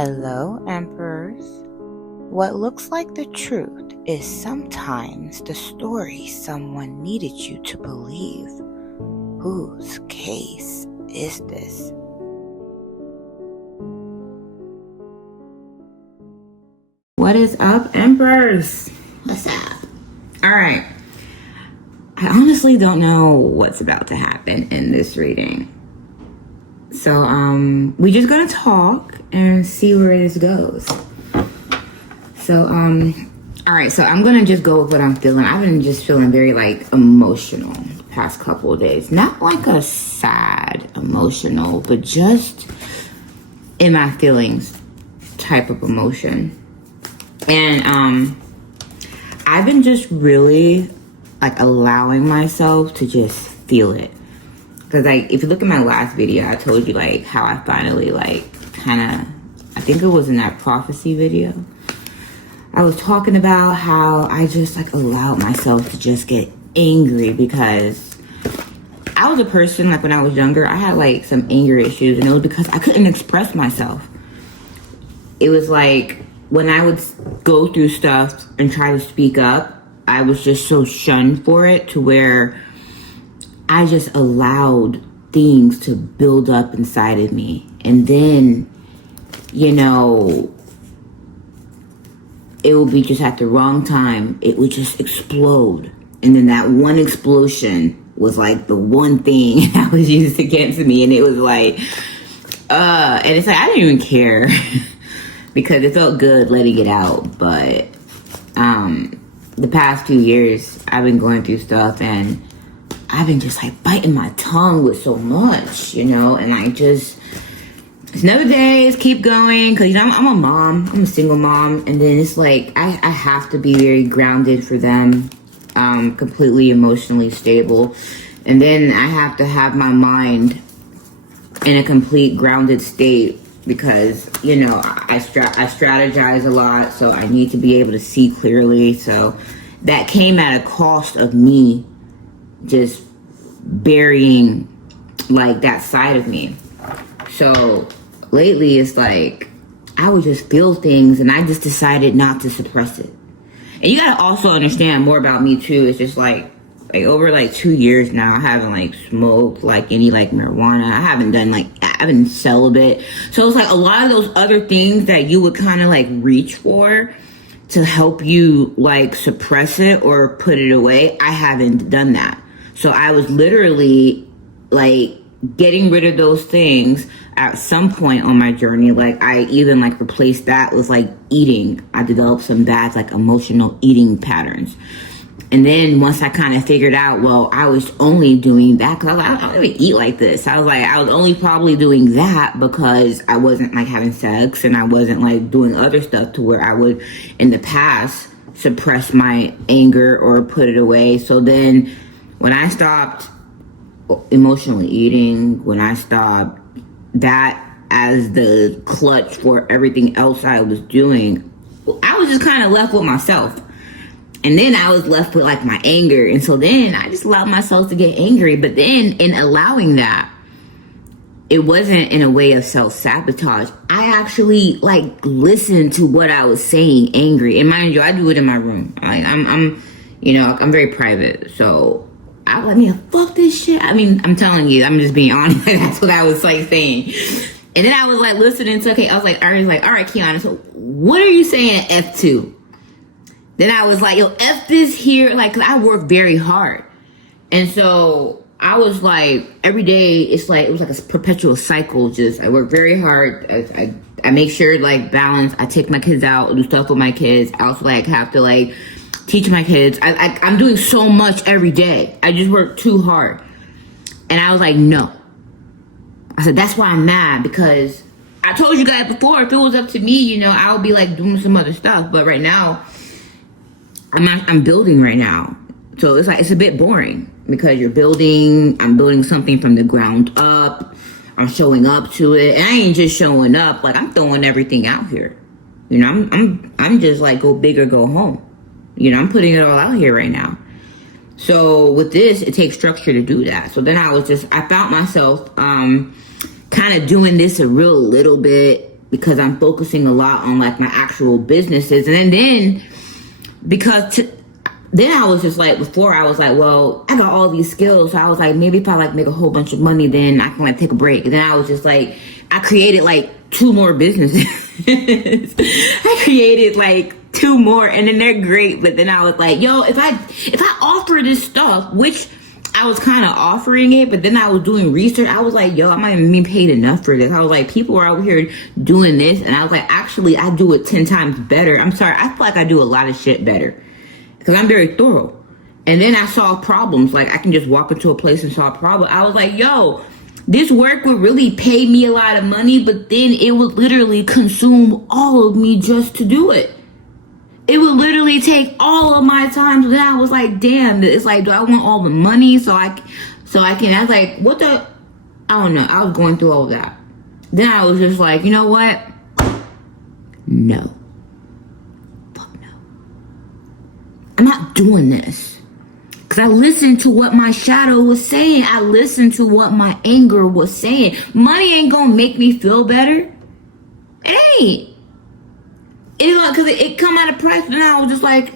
Hello, Emperors. What looks like the truth is sometimes the story someone needed you to believe. Whose case is this? What is up, Emperors? What's up? Alright. I honestly don't know what's about to happen in this reading. So, we're just gonna talk and see where this goes. So, alright, so I'm gonna just go with what I'm feeling. I've been just feeling very, emotional the past couple of days. Not like a sad emotional, but just in my feelings type of emotion. And, I've been just really, allowing myself to just feel it. Because, if you look at my last video, I told you, how I finally, I think it was in that prophecy video. I was talking about how I just, allowed myself to just get angry because I was a person, when I was younger, I had, some anger issues. And it was because I couldn't express myself. It was when I would go through stuff and try to speak up, I was just so shunned for it to where I just allowed things to build up inside of me. And then, it would be just at the wrong time. It would just explode. And then that one explosion was the one thing that was used against me. And it was and it's I didn't even care because it felt good letting it out. But the past 2 years, I've been going through stuff and I've been just biting my tongue with so much, and it's never days, keep going, because, I'm a mom, I'm a single mom, and then it's I have to be very grounded for them, completely emotionally stable, and then I have to have my mind in a complete grounded state, because, I strategize a lot, so I need to be able to see clearly, so that came at a cost of me just burying that side of me. So lately it's I would just feel things and I just decided not to suppress it. And you gotta also understand more about me too. It's just over 2 years now, I haven't smoked any marijuana. I haven't done I've been celibate. So it's a lot of those other things that you would kind of reach for to help you suppress it or put it away. I haven't done that. So I was literally getting rid of those things at some point on my journey. I even replaced that with eating. I developed some bad emotional eating patterns. And then once I kind of figured out, well, I was only doing that because I don't even eat like this. I was only probably doing that because I wasn't having sex and I wasn't doing other stuff to where I would in the past suppress my anger or put it away. So then when I stopped emotionally eating, when I stopped that as the clutch for everything else I was doing, I was just kind of left with myself. And then I was left with my anger. And so then I just allowed myself to get angry. But then in allowing that, it wasn't in a way of self-sabotage. I actually listened to what I was saying angry. And mind you, I do it in my room. I'm very private. So I was fuck this shit. I'm telling you, I'm just being honest. That's what I was saying. And then I was listening to, I was all right, Quiana, so what are you saying F to? Then I was yo, F this here. Cause I work very hard. And so I was every day, it's it was a perpetual cycle. Just, I work very hard. I make sure balance. I take my kids out, do stuff with my kids. I also have to teach my kids. I'm doing so much every day. I just work too hard. And I was no. I said, that's why I'm mad, because I told you guys before, if it was up to me, I would be doing some other stuff. But right now, I'm building right now. So it's a bit boring because I'm building something from the ground up. I'm showing up to it. And I ain't just showing up, I'm throwing everything out here. I'm just go big or go home. I'm putting it all out here right now. So with this, it takes structure to do that. So then I found myself kind of doing this a real little bit because I'm focusing a lot on like my actual businesses. And then then I was just like, before I was like, well, I got all these skills. So I was like, maybe if I like make a whole bunch of money, then I can like take a break. And then I was just like, I created like 2 more businesses. I created like 2 more, and then they're great. But then I was like, yo, if I offer this stuff, which I was kind of offering it, but then I was doing research. I was like, yo, I'm not even being paid enough for this. I was like, people are out here doing this. And I was like, actually, I do it 10 times better. I'm sorry. I feel like I do a lot of shit better because I'm very thorough. And then I solve problems. Like, I can just walk into a place and solve problems. I was like, yo, this work would really pay me a lot of money, but then it would literally consume all of me just to do it. It would literally take all of my time. So then I was like, damn, it's like, do I want all the money so I can, I was like, what the, I don't know. I was going through all of that. Then I was just like, you know what? No. Fuck no. I'm not doing this. Because I listened to what my shadow was saying. I listened to what my anger was saying. Money ain't gonna make me feel better. It ain't. Because it come at a price, and I was just like,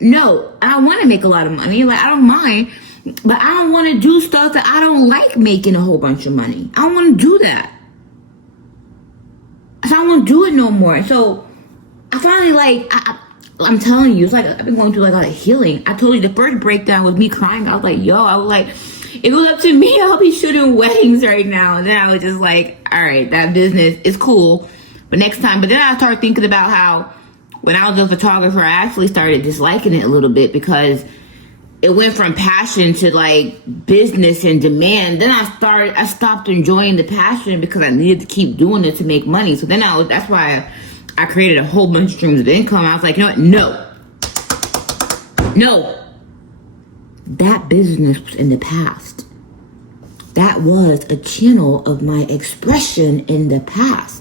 no, I want to make a lot of money. Like, I don't mind, but I don't want to do stuff that I don't like making a whole bunch of money. I don't want to do that. So I don't want to do it no more. So I finally, like, I'm telling you, it's like I've been going through like a lot of healing. I told you the first breakdown was me crying. I was like, yo, I was like, if it was up to me, I'll be shooting weddings right now. And then I was just like, all right, that business is cool. But next time, but then I started thinking about how when I was a photographer, I actually started disliking it a little bit because it went from passion to like business and demand. Then I stopped enjoying the passion because I needed to keep doing it to make money. So then that's why I created a whole bunch of streams of income. I was like, you know what? No. That business was in the past. That was a channel of my expression in the past.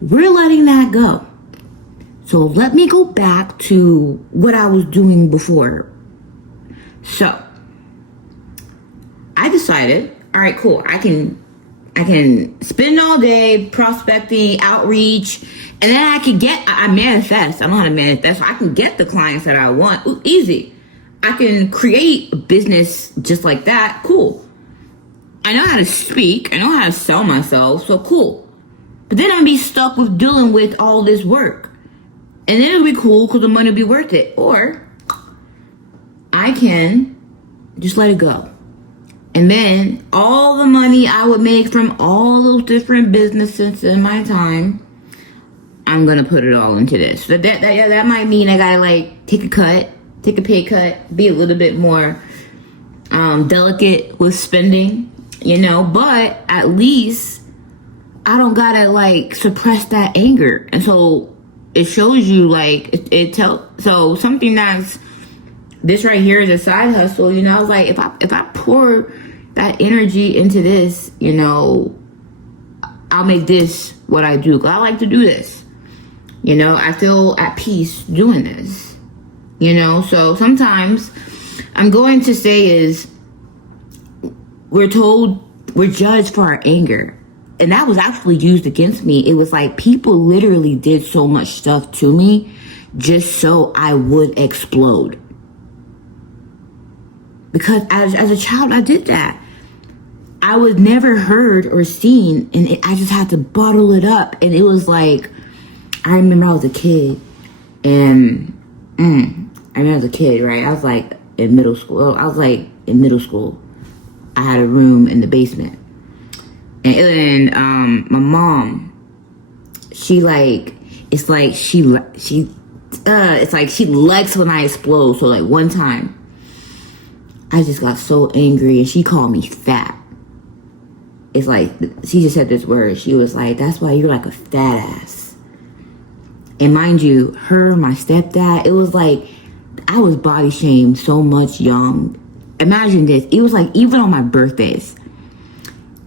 We're letting that go. So let me go back to what I was doing before. So I decided, all right, cool. I can spend all day prospecting, outreach, and then I manifest. I know how to manifest. So I can get the clients that I want. Ooh, easy. I can create a business just like that. Cool. I know how to speak. I know how to sell myself. So cool. But then I'd be stuck with dealing with all this work. And then it'll be cool because the money will be worth it. Or I can just let it go. And then all the money I would make from all those different businesses in my time, I'm going to put it all into this. So that might mean I got to like take a pay cut, be a little bit more delicate with spending, you know, but at least I don't gotta like suppress that anger. And so it shows you like so something that's this right here is a side hustle, you know. I was like, if I pour that energy into this, you know, I'll make this what I do. 'Cause I like to do this, you know. I feel at peace doing this, you know. So sometimes I'm going to say is we're judged for our anger. And that was actually used against me. It was like people literally did so much stuff to me just so I would explode. Because as a child, I did that. I was never heard or seen, and I just had to bottle it up. And it was like, I remember I was a kid, and right? I was like in middle school. I had a room in the basement. And my mom, she like, it's like she likes when I explode. So like one time, I just got so angry and she called me fat. It's like, she just said this word. She was like, that's why you're like a fat ass. And mind you, my stepdad, it was like, I was body shamed so much young. Imagine this. It was like, even on my birthdays,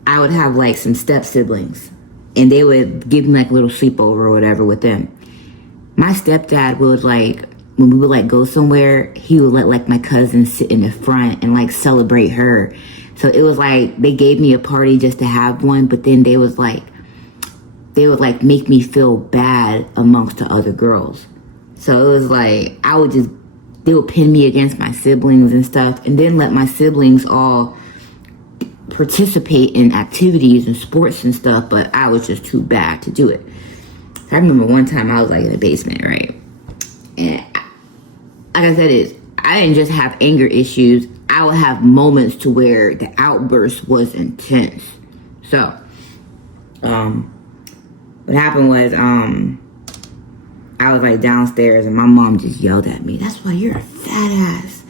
I would have like some step siblings and they would give me like a little sleepover or whatever with them. My stepdad would like, when we would like go somewhere, he would let like my cousin sit in the front and like celebrate her. So it was like, they gave me a party just to have one, but then they was like, they would like make me feel bad amongst the other girls. So it was like, they would pin me against my siblings and stuff, and then let my siblings all participate in activities and sports and stuff, but I was just too bad to do it. So I remember one time I was like in the basement, right? And like I said, I didn't just have anger issues. I would have moments to where the outburst was intense. So, what happened was, I was like downstairs and my mom just yelled at me, "That's why you're a fat ass."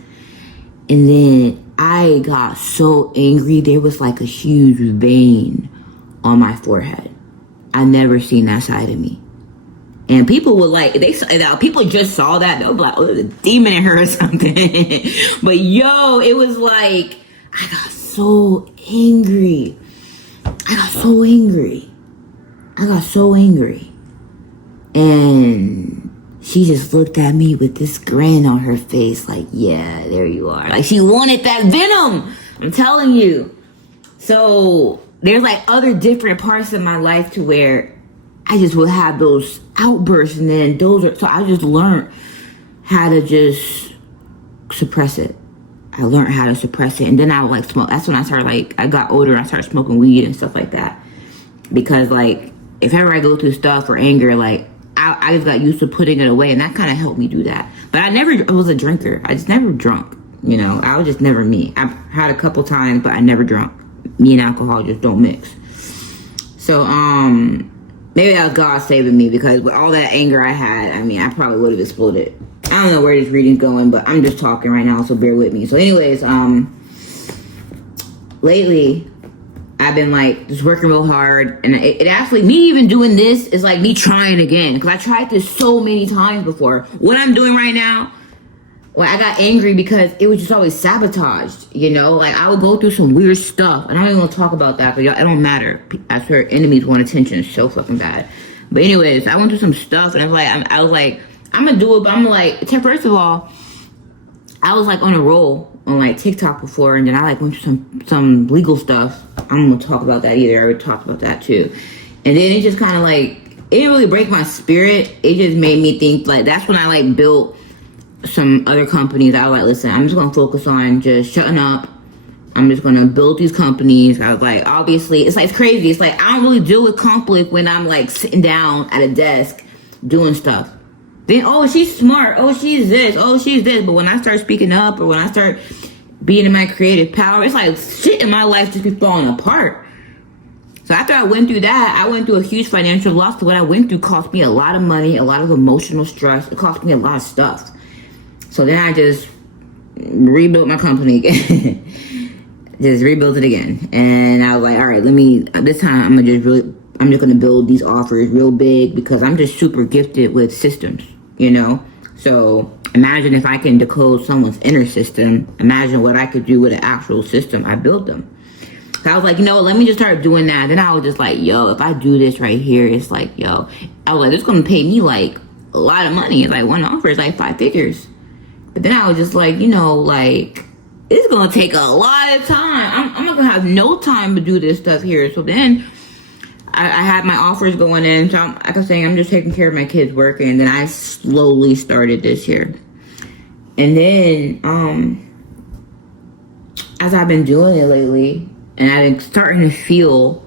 And then I got so angry, there was like a huge vein on my forehead. I never seen that side of me. And people would like, people just saw that, they would be like, "Oh, there's a demon in her or something." But yo, it was like, I got so angry. And she just looked at me with this grin on her face, like, yeah, there you are. Like, she wanted that venom. I'm telling you. So there's like other different parts of my life to where I just would have those outbursts, and then so I just learned how to just suppress it. And then I would like smoke. That's when I started, like, I got older and I started smoking weed and stuff like that. Because like, if ever I go through stuff or anger, like, I just got used to putting it away, and that kind of helped me do that. But I was a drinker. I just never drunk, you know. I was just never me. I've had a couple times, but I never drunk. Me and alcohol just don't mix. So, maybe that was God saving me, because with all that anger I had, I mean, I probably would have exploded. I don't know where this reading's going, but I'm just talking right now, so bear with me. So anyways, lately, I've been like just working real hard, and it actually, me even doing this is like me trying again, because I tried this so many times before. What I'm doing right now, well, I got angry because it was just always sabotaged, you know. Like, I would go through some weird stuff, and I don't even want to talk about that, because it don't matter. I swear, enemies want attention so fucking bad. But anyways, I went through some stuff, and I was like, I'm gonna do it, but I'm like, first of all, I was like on a roll on like TikTok before, and then I like went through some legal stuff. I'm gonna talk about that either. I already talked about that too. And then it just kind of like, it didn't really break my spirit. It just made me think, like, that's when I like built some other companies. I was like, listen, I'm just gonna focus on just shutting up. I'm just gonna build these companies. I was like, obviously, it's like, it's crazy. It's like, I don't really deal with conflict when I'm like sitting down at a desk doing stuff. Then, oh, she's smart. Oh, she's this. Oh, she's this. But when I start speaking up, or when I start being in my creative power, it's like shit in my life just be falling apart. So after I went through that, I went through a huge financial loss. So what I went through cost me a lot of money, a lot of emotional stress. It cost me a lot of stuff. So then I just rebuilt my company again. Just rebuilt it again. And I was like, all right, this time I'm just gonna build these offers real big, because I'm just super gifted with systems, you know? So imagine if I can decode someone's inner system. Imagine what I could do with an actual system. I built them. So I was like, you know what, let me just start doing that. Then I was just like, yo, if I do this right here, it's like, yo, I was like, it's gonna pay me like a lot of money. It's like one offer is like 5 figures. But then I was just like, you know, like, it's gonna take a lot of time. I'm not gonna have no time to do this stuff here. So then I had my offers going in. So like I'm saying, I'm just taking care of my kids working. And then I slowly started this here. And then, as I've been doing it lately, and I've been starting to feel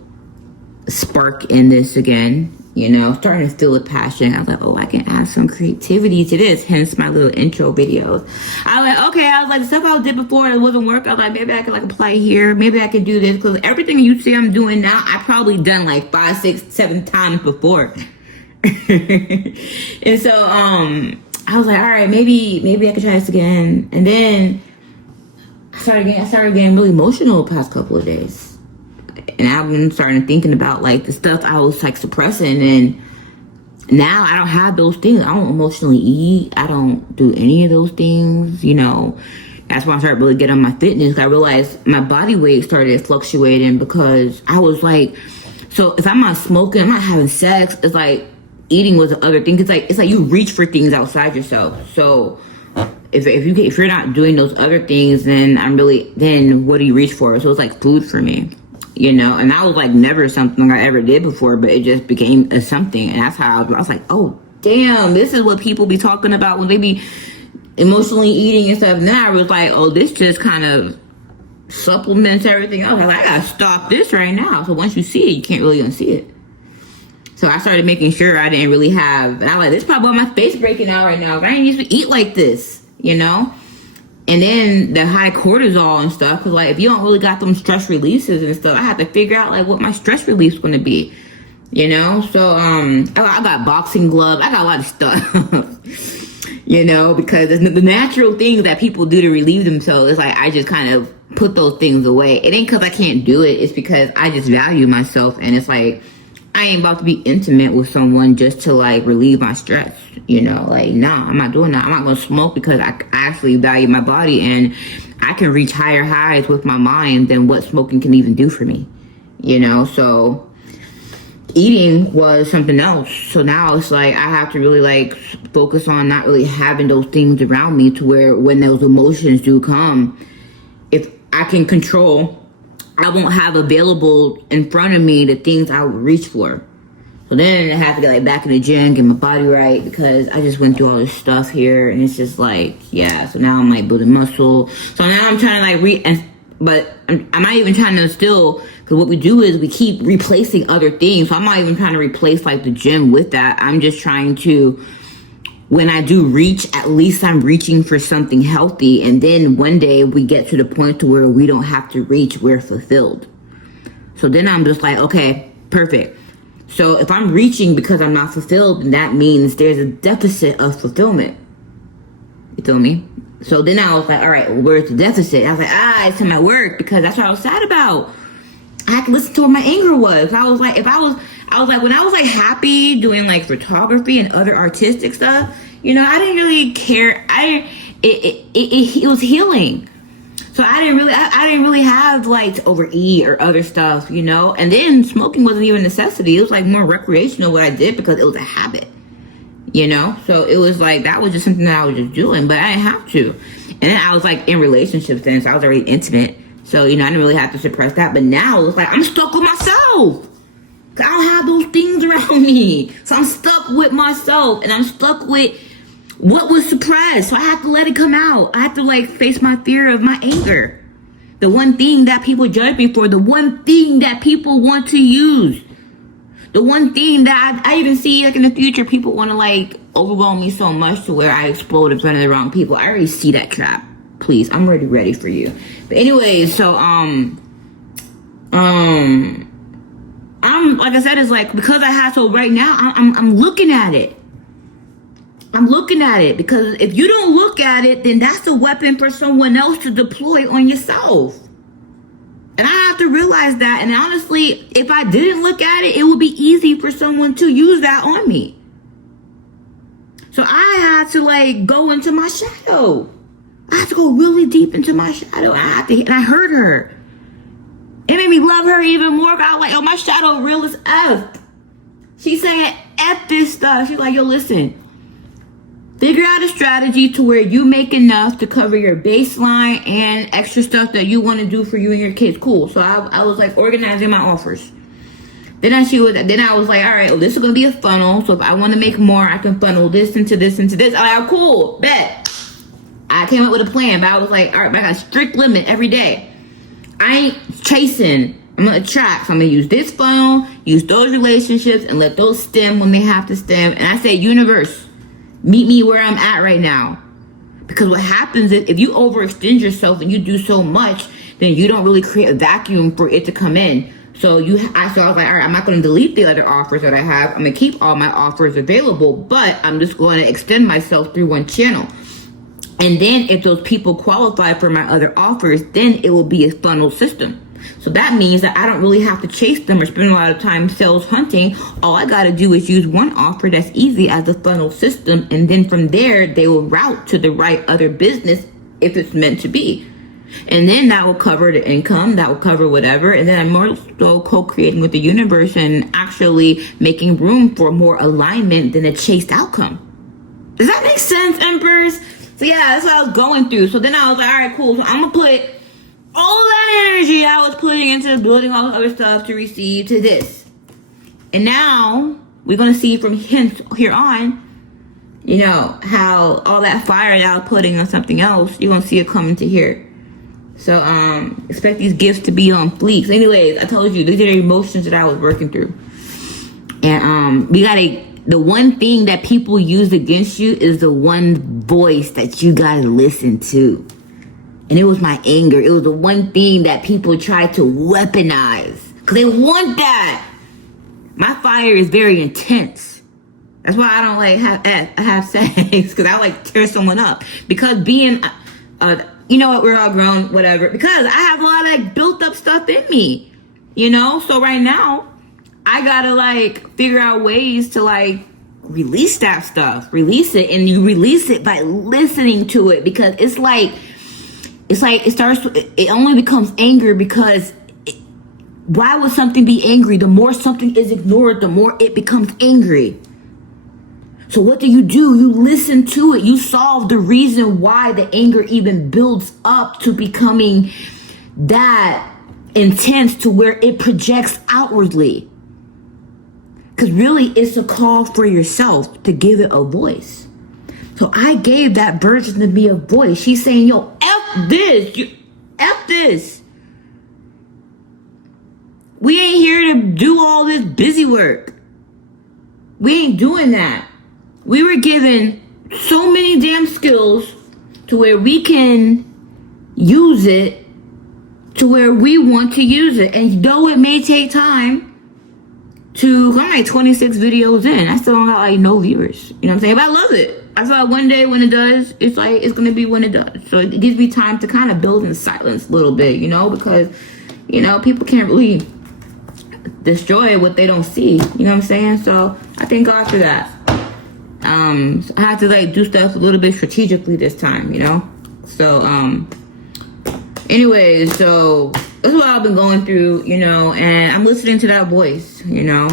a spark in this again, you know, starting to feel the passion. I was like, oh, I can add some creativity to this, hence my little intro videos. I was like, okay, I was like, the stuff I did before, it wasn't working. I was like, maybe I could like apply here. Maybe I could do this, because everything you see I'm doing now, I probably done like 5, 6, 7 times before. And so, I was like, all right, maybe I could try this again. And then I started getting really emotional the past couple of days. And I've been starting thinking about like the stuff I was like suppressing, and now I don't have those things. I don't emotionally eat. I don't do any of those things, you know. That's when I started really getting on my fitness. I realized my body weight started fluctuating, because I was like, so if I'm not smoking, I'm not having sex, it's like eating was the other thing. It's like you reach for things outside yourself. So if you're not doing those other things, then what do you reach for? So it's like food for me. you know, and that was like never something I ever did before, but it just became a something. And that's how I was like, oh, damn, this is what people be talking about when they be emotionally eating and stuff. Now I was like, oh, this just kind of supplements everything else. I was like, I gotta stop this right now. So once you see it, you can't really unsee it. So I started making sure I didn't really have, and I was like, this is probably why my face breaking out right now. I ain't used to eat like this, you know? And then the high cortisol and stuff, because like if you don't really got them stress releases and stuff, I had to figure out like what my stress release is going to be, you know? So I got boxing gloves. I got a lot of stuff, you know, because the natural things that people do to relieve themselves, it's like I just kind of put those things away. It ain't because I can't do it. It's because I just value myself, and it's like I ain't about to be intimate with someone just to like relieve my stress, you know, like, nah, I'm not doing that. I'm not going to smoke because I actually value my body, and I can reach higher highs with my mind than what smoking can even do for me, you know? So eating was something else. So now it's like, I have to really like focus on not really having those things around me to where when those emotions do come, if I can control, I won't have available in front of me the things I would reach for. So then I have to get like back in the gym, get my body right, because I just went through all this stuff here, and it's just like, yeah. So now I'm like building muscle. So now I'm trying to like but I'm not even trying to still, because what we do is we keep replacing other things. So I'm not even trying to replace like the gym with that. I'm just trying to, when I do reach, at least I'm reaching for something healthy. And then one day we get to the point to where we don't have to reach, we're fulfilled. So then I'm just like, okay, perfect. So if I'm reaching because I'm not fulfilled, then that means there's a deficit of fulfillment. You feel me? So then I was like, all right, well, where's the deficit? I was like, it's in my work, because that's what I was sad about. I had to listen to what my anger was. I was like, when I was like happy doing like photography and other artistic stuff, you know, I didn't really care. It was healing. So I didn't really have like to overeat or other stuff, you know. And then smoking wasn't even a necessity. It was like more recreational what I did because it was a habit, you know. So it was like, that was just something that I was just doing, but I didn't have to. And then I was like in relationships then, so I was already intimate. So, you know, I didn't really have to suppress that. But now it's like I'm stuck with myself. I don't have those things around me. So I'm stuck with myself, and I'm stuck with what was suppressed. So I have to let it come out. I have to like face my fear of my anger. The one thing that people judge me for, the one thing that people want to use. The one thing that I even see like in the future, people want to like overwhelm me so much to where I explode in front of the wrong people. I already see that trap. Please, I'm already ready for you. But anyways, so I'm like I said, it's like, because I have, so right now I'm looking at it. I'm looking at it, because if you don't look at it, then that's a weapon for someone else to deploy on yourself. And I have to realize that. And honestly, if I didn't look at it, it would be easy for someone to use that on me. So I had to like go into my shadow. I had to go really deep into my shadow. And I heard her. It made me love her even more. I was like, oh, my shadow real as F. She's saying F this stuff. She's like, yo, listen. Figure out a strategy to where you make enough to cover your baseline and extra stuff that you want to do for you and your kids. Cool. So I was like organizing my offers. Then I was like, all right, well, this is going to be a funnel. So if I want to make more, I can funnel this into this into this. All right, cool. Bet. I came up with a plan, but I was like, all right, but I got a strict limit every day. I ain't chasing. I'm going to attract. So I'm going to use this funnel, use those relationships, and let those stem when they have to stem. And I say, universe, meet me where I'm at right now. Because what happens is, if you overextend yourself and you do so much, then you don't really create a vacuum for it to come in. So I was like, all right, I'm not going to delete the other offers that I have. I'm going to keep all my offers available, but I'm just going to extend myself through one channel. And then if those people qualify for my other offers, then it will be a funnel system. So that means that I don't really have to chase them or spend a lot of time sales hunting. All I got to do is use one offer that's easy as a funnel system. And then from there, they will route to the right other business if it's meant to be. And then that will cover the income, that will cover whatever. And then I'm more so co-creating with the universe and actually making room for more alignment than a chased outcome. Does that make sense, Empress? So yeah, that's what I was going through. So then I was like, all right, cool. So I'm going to put all that energy I was putting into building all the other stuff to receive to this. And now we're going to see from here on, you know, how all that fire that I was putting on something else, you're going to see it coming to here. So expect these gifts to be on fleek. So anyways, I told you, these are the emotions that I was working through. And the one thing that people use against you is the one voice that you got to listen to. And it was my anger. It was the one thing that people tried to weaponize. Because they want that. My fire is very intense. That's why I don't like have sex. Because I like tear someone up. Because being, you know what, we're all grown, whatever. Because I have a lot of like built up stuff in me. You know? So right now, I gotta like figure out ways to like release that stuff. Release it. And you release it by listening to it. Because it only becomes anger because why would something be angry? The more something is ignored, the more it becomes angry. So what do? You listen to it. You solve the reason why the anger even builds up to becoming that intense to where it projects outwardly. Because really it's a call for yourself to give it a voice. So I gave that version of me a voice. She's saying, yo, F this. F this. We ain't here to do all this busy work. We ain't doing that. We were given so many damn skills to where we can use it to where we want to use it. And though it may take time I'm like 26 videos in. I still don't have like no viewers. You know what I'm saying? But I love it. I feel like one day when it does, it's like it's gonna be when it does. So it gives me time to kind of build in silence a little bit, you know, because you know people can't really destroy what they don't see. You know what I'm saying? So I thank God for that. So I have to like do stuff a little bit strategically this time, you know. So anyway, so that's what I've been going through, you know, and I'm listening to that voice, you know.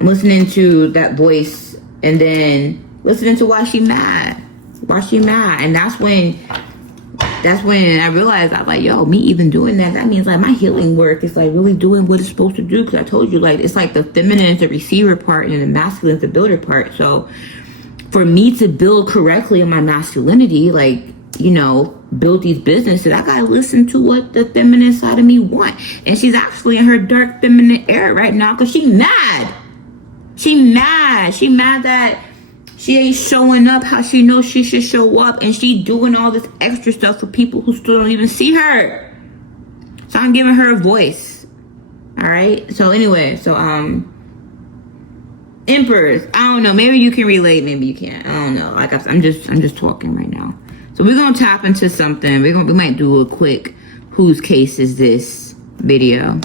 I'm listening to that voice and then listening to why she mad. And that's when I realized, I was like, yo, me even doing that means like my healing work is like really doing what it's supposed to do. Because I told you, like, it's like the feminine is the receiver part and the masculine is the builder part. So for me to build correctly in my masculinity, like, you know, build these businesses, I gotta listen to what the feminine side of me want. And she's actually in her dark feminine era right now because she's mad. She mad that she ain't showing up how she knows she should show up, and she doing all this extra stuff for people who still don't even see her. So I'm giving her a voice. All right. So anyway, Empress, I don't know. Maybe you can relate. Maybe you can't. I don't know. Like I'm just talking right now. So we're gonna tap into something. We might do a quick whose case is this video.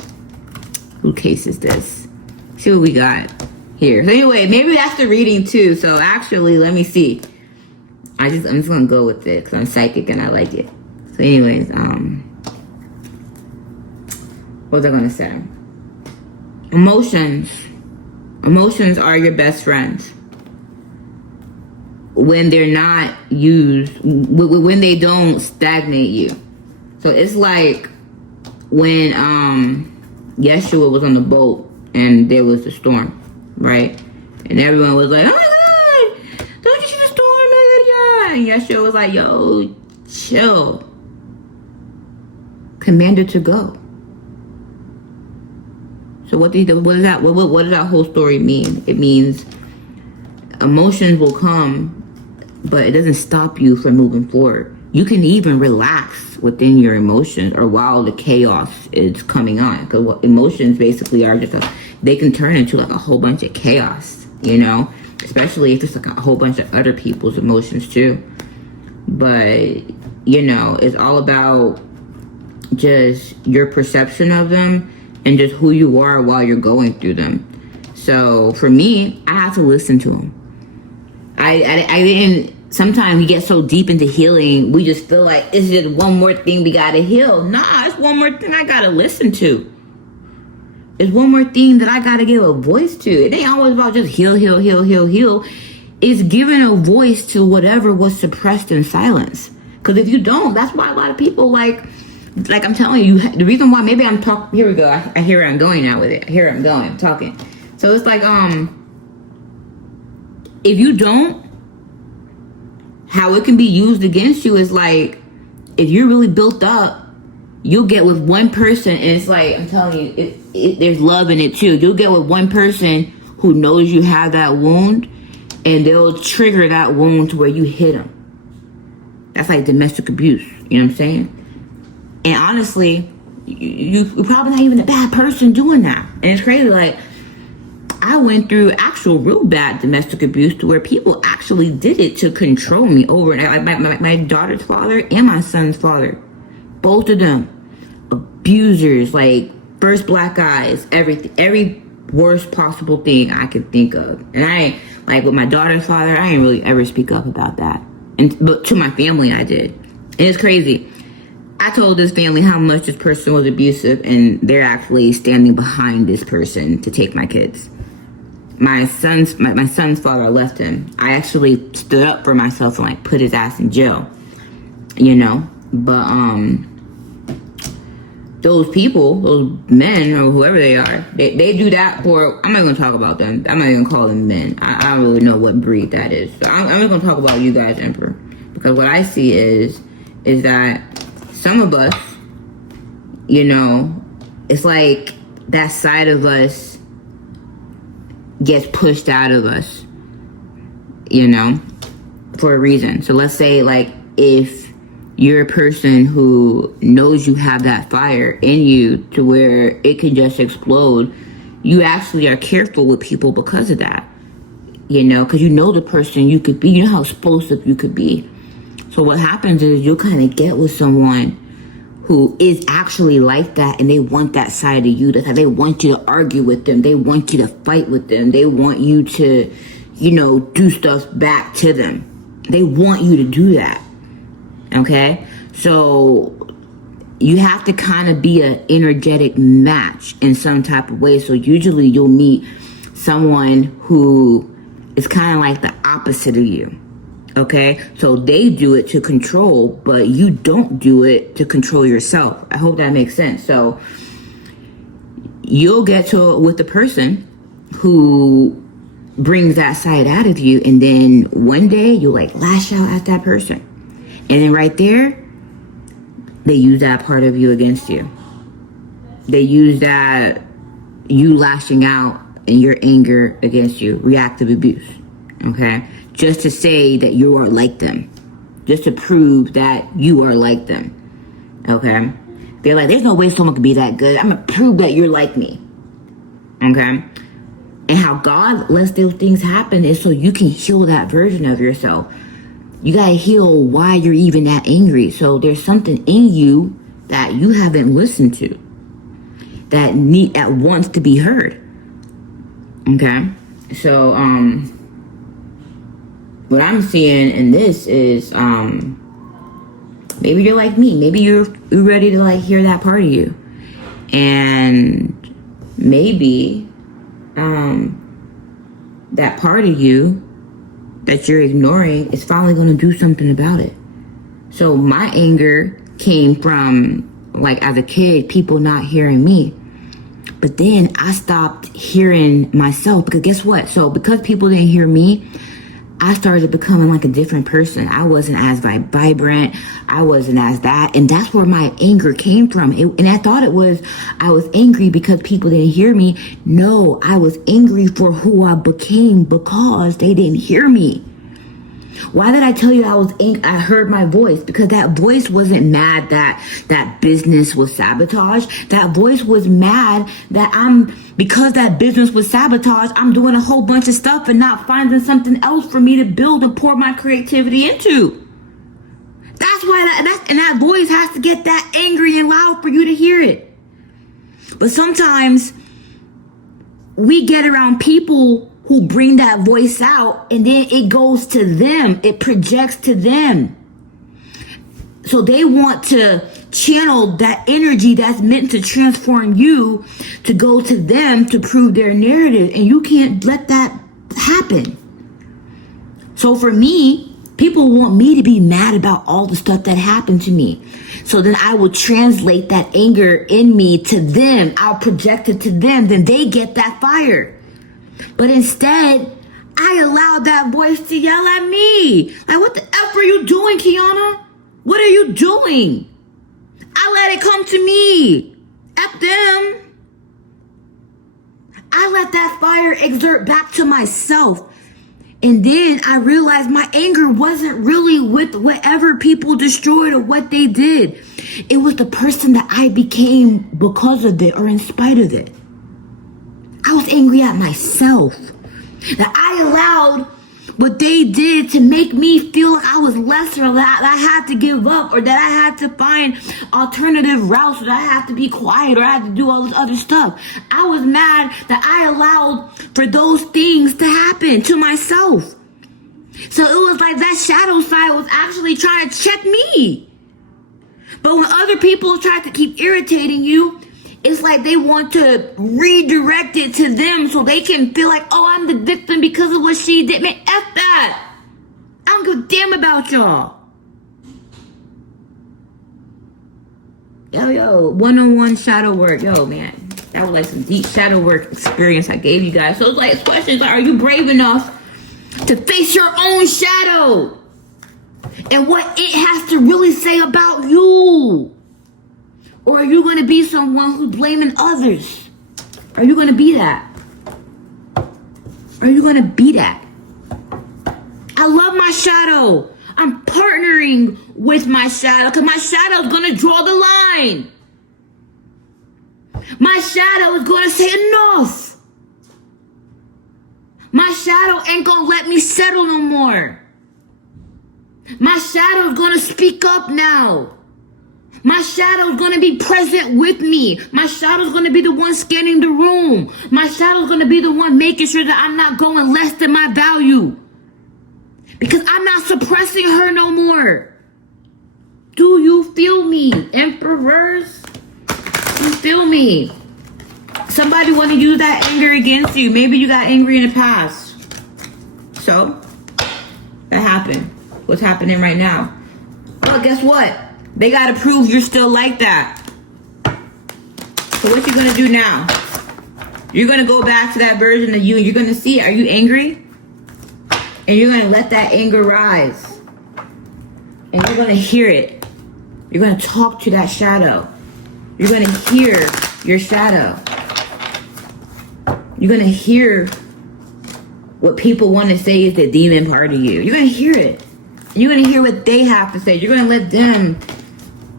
Whose case is this? See what we got here. So anyway, maybe that's the reading too. So actually, let me see. I'm just gonna go with it because I'm psychic and I like it. So anyways, what was I gonna say? Emotions are your best friends when they're not used, when they don't stagnate you. So it's like when Yeshua was on the boat and there was a storm, right? And everyone was like, oh my God, don't you see the storm? And Yeshua was like, yo, chill. Commanded to go. So what does that whole story mean? It means emotions will come, but it doesn't stop you from moving forward. You can even relax within your emotions or while the chaos is coming on. Because what emotions basically are they can turn into like a whole bunch of chaos, you know? Especially if it's like a whole bunch of other people's emotions too. But, you know, it's all about just your perception of them and just who you are while you're going through them. So for me, I have to listen to them. I didn't. Sometimes we get so deep into healing, we just feel like it's just one more thing we gotta heal. Nah, it's one more thing I gotta listen to. It's one more thing that I gotta give a voice to. It ain't always about just heal. It's giving a voice to whatever was suppressed in silence. Because if you don't, that's why a lot of people like like I'm telling you, the reason why maybe I'm talking, here we go. I hear where I'm going now with it. Here I'm going, I'm talking. So it's like, if you don't, how it can be used against you is like, if you're really built up, you'll get with one person, and it's like, I'm telling you, there's love in it too. You'll get with one person who knows you have that wound, and they'll trigger that wound to where you hit them. That's like domestic abuse, you know what I'm saying? And honestly, you're probably not even a bad person doing that. And it's crazy, like, I went through actual real bad domestic abuse to where people actually did it to control me over and like my daughter's father and my son's father. Both of them. Abusers, like first black eyes, everything, every worst possible thing I could think of. And I, like with my daughter's father, I didn't really ever speak up about that. But to my family, I did. And it's crazy. I told this family how much this person was abusive, and they're actually standing behind this person to take my kids. My son's father left him. I actually stood up for myself and like put his ass in jail, you know. But those people, those men or whoever they are, they do that for. I'm not gonna talk about them. I'm not even gonna call them men. I don't really know what breed that is. So I'm just gonna talk about you guys, Emperor, because what I see is that some of us, you know, it's like that side of us gets pushed out of us, you know, for a reason. So let's say, like, if you're a person who knows you have that fire in you to where it can just explode, you actually are careful with people because of that, you know, because you know the person you could be, you know how explosive you could be. So what happens is you'll kind of get with someone who is actually like that, and they want that side of you. They want you to argue with them. They want you to fight with them. They want you to, you know, do stuff back to them. They want you to do that. Okay? So you have to kind of be an energetic match in some type of way. So usually you'll meet someone who is kind of like the opposite of you. Okay, so they do it to control, but you don't do it to control yourself. I hope that makes sense. So you'll get to with the person who brings that side out of you, and then one day you'll like lash out at that person, and then right there they use that part of you against you. They use that you lashing out and your anger against you, reactive abuse. Okay, just to say that you are like them, just to prove that you are like them. Okay, they're like, there's no way someone could be that good. I'm gonna prove that you're like me. Okay, and how God lets those things happen is so you can heal that version of yourself. You gotta heal why you're even that angry. So there's something in you that you haven't listened to, that wants to be heard. Okay, so what I'm seeing in this is maybe you're like me. Maybe you're ready to like hear that part of you, and maybe that part of you that you're ignoring is finally going to do something about it. So my anger came from, like, as a kid, people not hearing me. But then I stopped hearing myself, because guess what? So because people didn't hear me, I started becoming like a different person. I wasn't as vibrant. I wasn't as that. And that's where my anger came from. And I thought I was angry because people didn't hear me. No, I was angry for who I became because they didn't hear me. Why did I tell you I was angry? I heard my voice because that voice wasn't mad that business was sabotaged. That voice was mad that because that business was sabotaged, I'm doing a whole bunch of stuff and not finding something else for me to build and pour my creativity into. That's why that voice has to get that angry and loud for you to hear it. But sometimes we get around people who bring that voice out, and then it goes to them. It projects to them. So they want to channel that energy that's meant to transform you to go to them to prove their narrative. And you can't let that happen. So for me, People want me to be mad about all the stuff that happened to me. So then I will translate that anger in me to them. I'll project it to them. Then they get that fire. But instead, I allowed that voice to yell at me. Like, what the F are you doing, Quiana? What are you doing? I let it come to me. F them. I let that fire exert back to myself. And then I realized my anger wasn't really with whatever people destroyed or what they did. It was the person that I became because of it or in spite of it. I was angry at myself. That I allowed what they did to make me feel like I was lesser, or that I had to give up, or that I had to find alternative routes, or that I had to be quiet, or I had to do all this other stuff. I was mad that I allowed for those things to happen to myself. So it was like that shadow side was actually trying to check me. But when other people try to keep irritating you, it's like they want to redirect it to them so they can feel like, oh, I'm the victim because of what she did. Man, F that. I don't give a damn about y'all. Yo, one-on-one shadow work. Yo, man, that was like some deep shadow work experience I gave you guys. So it's like questions like, are you brave enough to face your own shadow and what it has to really say about you? Or are you going to be someone who's blaming others? Are you going to be that? Are you going to be that? I love my shadow. I'm partnering with my shadow because my shadow is going to draw the line. My shadow is going to say enough. My shadow ain't going to let me settle no more. My shadow is going to speak up now. My shadow is going to be present with me. My shadow is going to be the one scanning the room. My shadow is going to be the one making sure that I'm not going less than my value. Because I'm not suppressing her no more. Do you feel me, emperors? You feel me? Somebody want to use that anger against you. Maybe you got angry in the past. So, that happened. What's happening right now? Well, guess what? They got to prove you're still like that. So what you going to do now? You're going to go back to that version of you and you're going to see it. Are you angry? And you're going to let that anger rise. And you're going to hear it. You're going to talk to that shadow. You're going to hear your shadow. You're going to hear what people want to say is the demon part of you. You're going to hear it. You're going to hear what they have to say. You're going to let them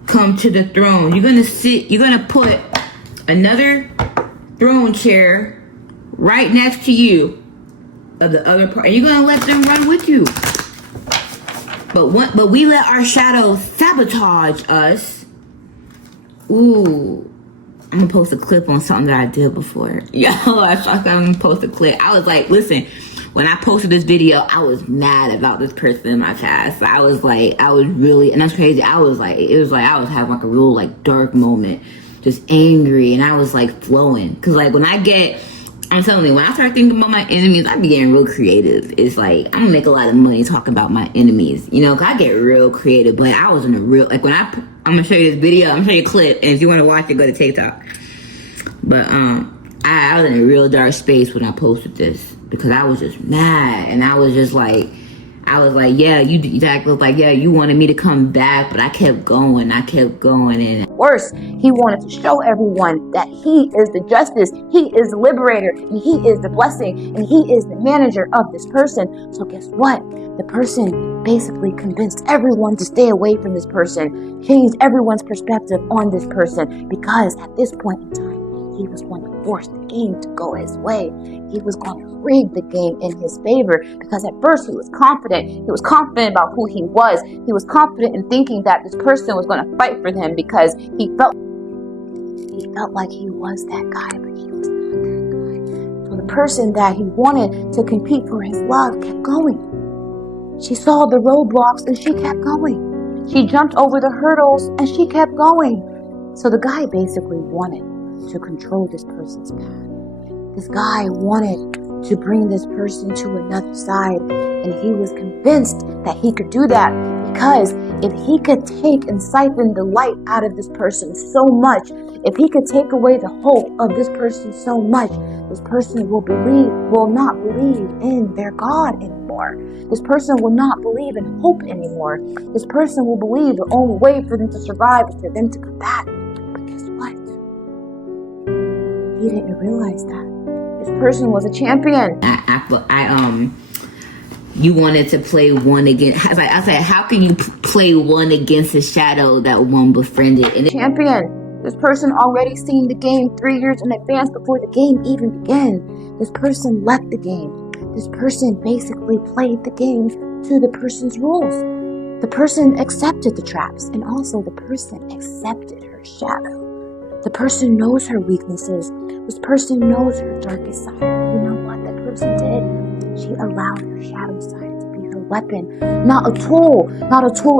come to the throne. You're going to sit, you're going to put another throne chair right next to you of the other part. And you're going to let them run with you. But we let our shadows sabotage us. Ooh. I'm going to post a clip on something that I did before. Yo, I'm going to post a clip. I was like, listen, when I posted this video, I was mad about this person in my past. I was really, and that's crazy. It was like I was having like a real like dark moment, just angry, and I was like flowing. Cause like I'm telling you, when I start thinking about my enemies, I be getting real creative. It's like, I'm gonna make a lot of money talking about my enemies, you know, cause I get real creative. But I was in a real, like when I'm gonna show you this video, I'm gonna show you a clip, and if you wanna watch it, go to TikTok. But I was in a real dark space when I posted this. Because I was just mad, and I was like, yeah, you wanted me to come back, but I kept going, and worse, he wanted to show everyone that he is the justice, he is the liberator, and he is the blessing, and he is the manager of this person. So guess what? The person basically convinced everyone to stay away from this person, changed everyone's perspective on this person, because at this point in time, he was going to force the game to go his way. He was going to rig the game in his favor, because at first he was confident. He was confident about who he was. He was confident in thinking that this person was going to fight for him, because he felt like he was that guy, but he was not that guy. So the person that he wanted to compete for his love kept going. She saw the roadblocks and she kept going. She jumped over the hurdles and she kept going. So the guy basically wanted to control this person's path. This guy wanted to bring this person to another side. And he was convinced that he could do that because if he could take and siphon the light out of this person so much, if he could take away the hope of this person so much, this person will not believe in their God anymore. This person will not believe in hope anymore. This person will believe the only way for them to survive is for them to come back. But guess what? He didn't realize that. This person was a champion. You wanted to play one against. I was like, how can you play one against a shadow that one befriended? And champion. This person already seen the game 3 years in advance before the game even began. This person left the game. This person basically played the game to the person's rules. The person accepted the traps, and also the person accepted her shadow. The person knows her weaknesses. This person knows her darkest side. You know what that person did? She allowed her shadow side to be her weapon, not a tool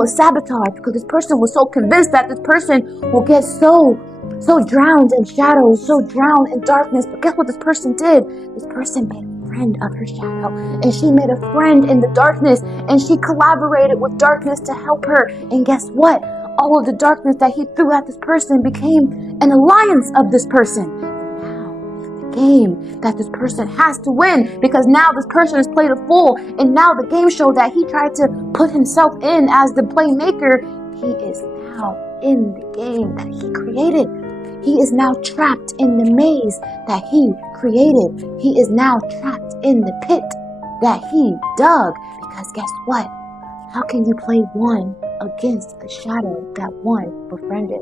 of sabotage, because this person was so convinced that this person will get so drowned in shadows, so drowned in darkness. But guess what this person did? This person made a friend of her shadow, and she made a friend in the darkness, and she collaborated with darkness to help her. And guess what? All of the darkness that he threw at this person became an alliance of this person. Game that this person has to win, because now this person has played a fool, and now the game show that he tried to put himself in as the playmaker, he is now in the game that he created. He is now trapped in the maze that he created. He is now trapped in the pit that he dug, because guess what? How can you play one against a shadow that one befriended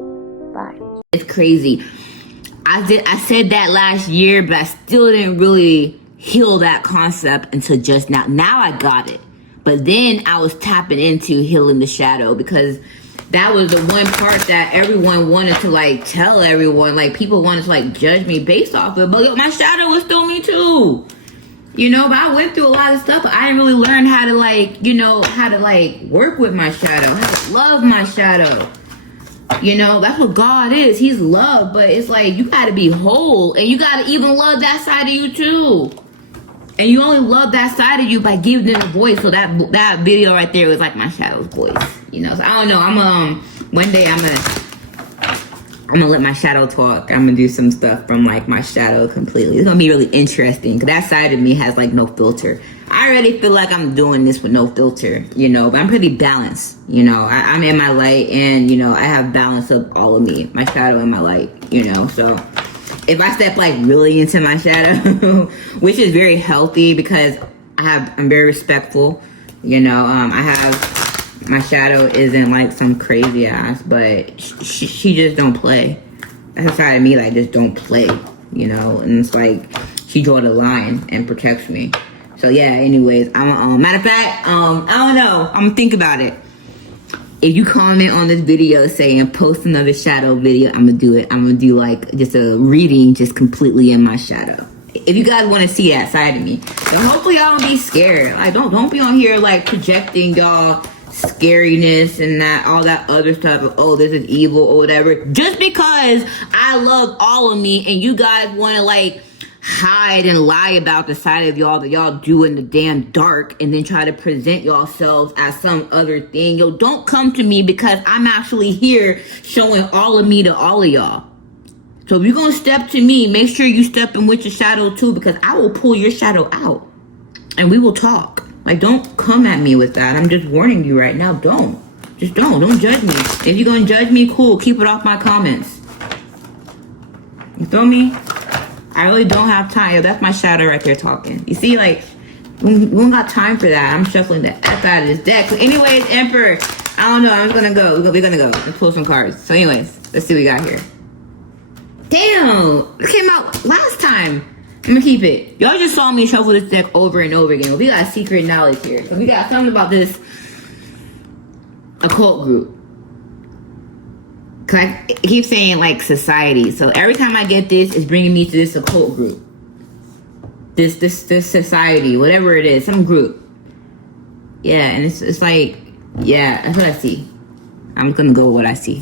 by? It's crazy. I said that last year, but I still didn't really heal that concept until just now. Now I got it. But then I was tapping into healing the shadow, because that was the one part that everyone wanted to like tell everyone. Like people wanted to like judge me based off of it. But my shadow was still me too. You know, but I went through a lot of stuff, but I didn't really learn how to work with my shadow, how to love my shadow. You know, that's what God is. He's love, but it's like you gotta be whole, and you gotta even love that side of you too. And you only love that side of you by giving them a voice. So that video right there was like my shadow's voice. You know, so I don't know. One day I'm gonna let my shadow talk. I'm gonna do some stuff from like my shadow completely. It's gonna be really interesting, because that side of me has like no filter. I already feel like I'm doing this with no filter, you know, but I'm pretty balanced. You know, I'm in my light, and you know, I have balance of all of me, my shadow and my light, you know. So if I step like really into my shadow, which is very healthy, because I'm very respectful, you know. My shadow isn't like some crazy ass, but she just don't play. That's a side of me like just don't play, you know. And it's like she draw the line and protects me. So yeah, anyways, matter of fact, I don't know, I'm gonna think about it. If you comment on this video saying post another shadow video, I'm gonna do it. I'm gonna do like just a reading just completely in my shadow. If you guys want to see that side of me, then hopefully y'all don't be scared. Like don't be on here like projecting y'all scariness and that all that other stuff of, oh, this is evil or whatever. Just because I love all of me, and you guys want to like hide and lie about the side of y'all that y'all do in the damn dark, and then try to present yourselves as some other thing. Yo, don't come to me, because I'm actually here showing all of me to all of y'all. So if you're gonna step to me, make sure you step in with your shadow too, because I will pull your shadow out and we will talk. Like, don't come at me with that. I'm just warning you right now. Don't judge me. If you're gonna judge me, cool, keep it off my comments. You feel me? I really don't have time. Yo, that's my shadow right there talking. You see, like, we don't got time for that. I'm shuffling the F out of this deck. So anyways, Emperor, I don't know. I'm just gonna go. We're gonna go. Let's pull some cards. So anyways, let's see what we got here. Damn, it came out last time. I'm gonna keep it. Y'all just saw me shuffle this deck over and over again. We got secret knowledge here. So we got something about this occult group. Cause I keep saying like society. So every time I get this, it's bringing me to this occult group. This society, whatever it is, some group. Yeah, and it's like, yeah, that's what I see. I'm gonna go with what I see.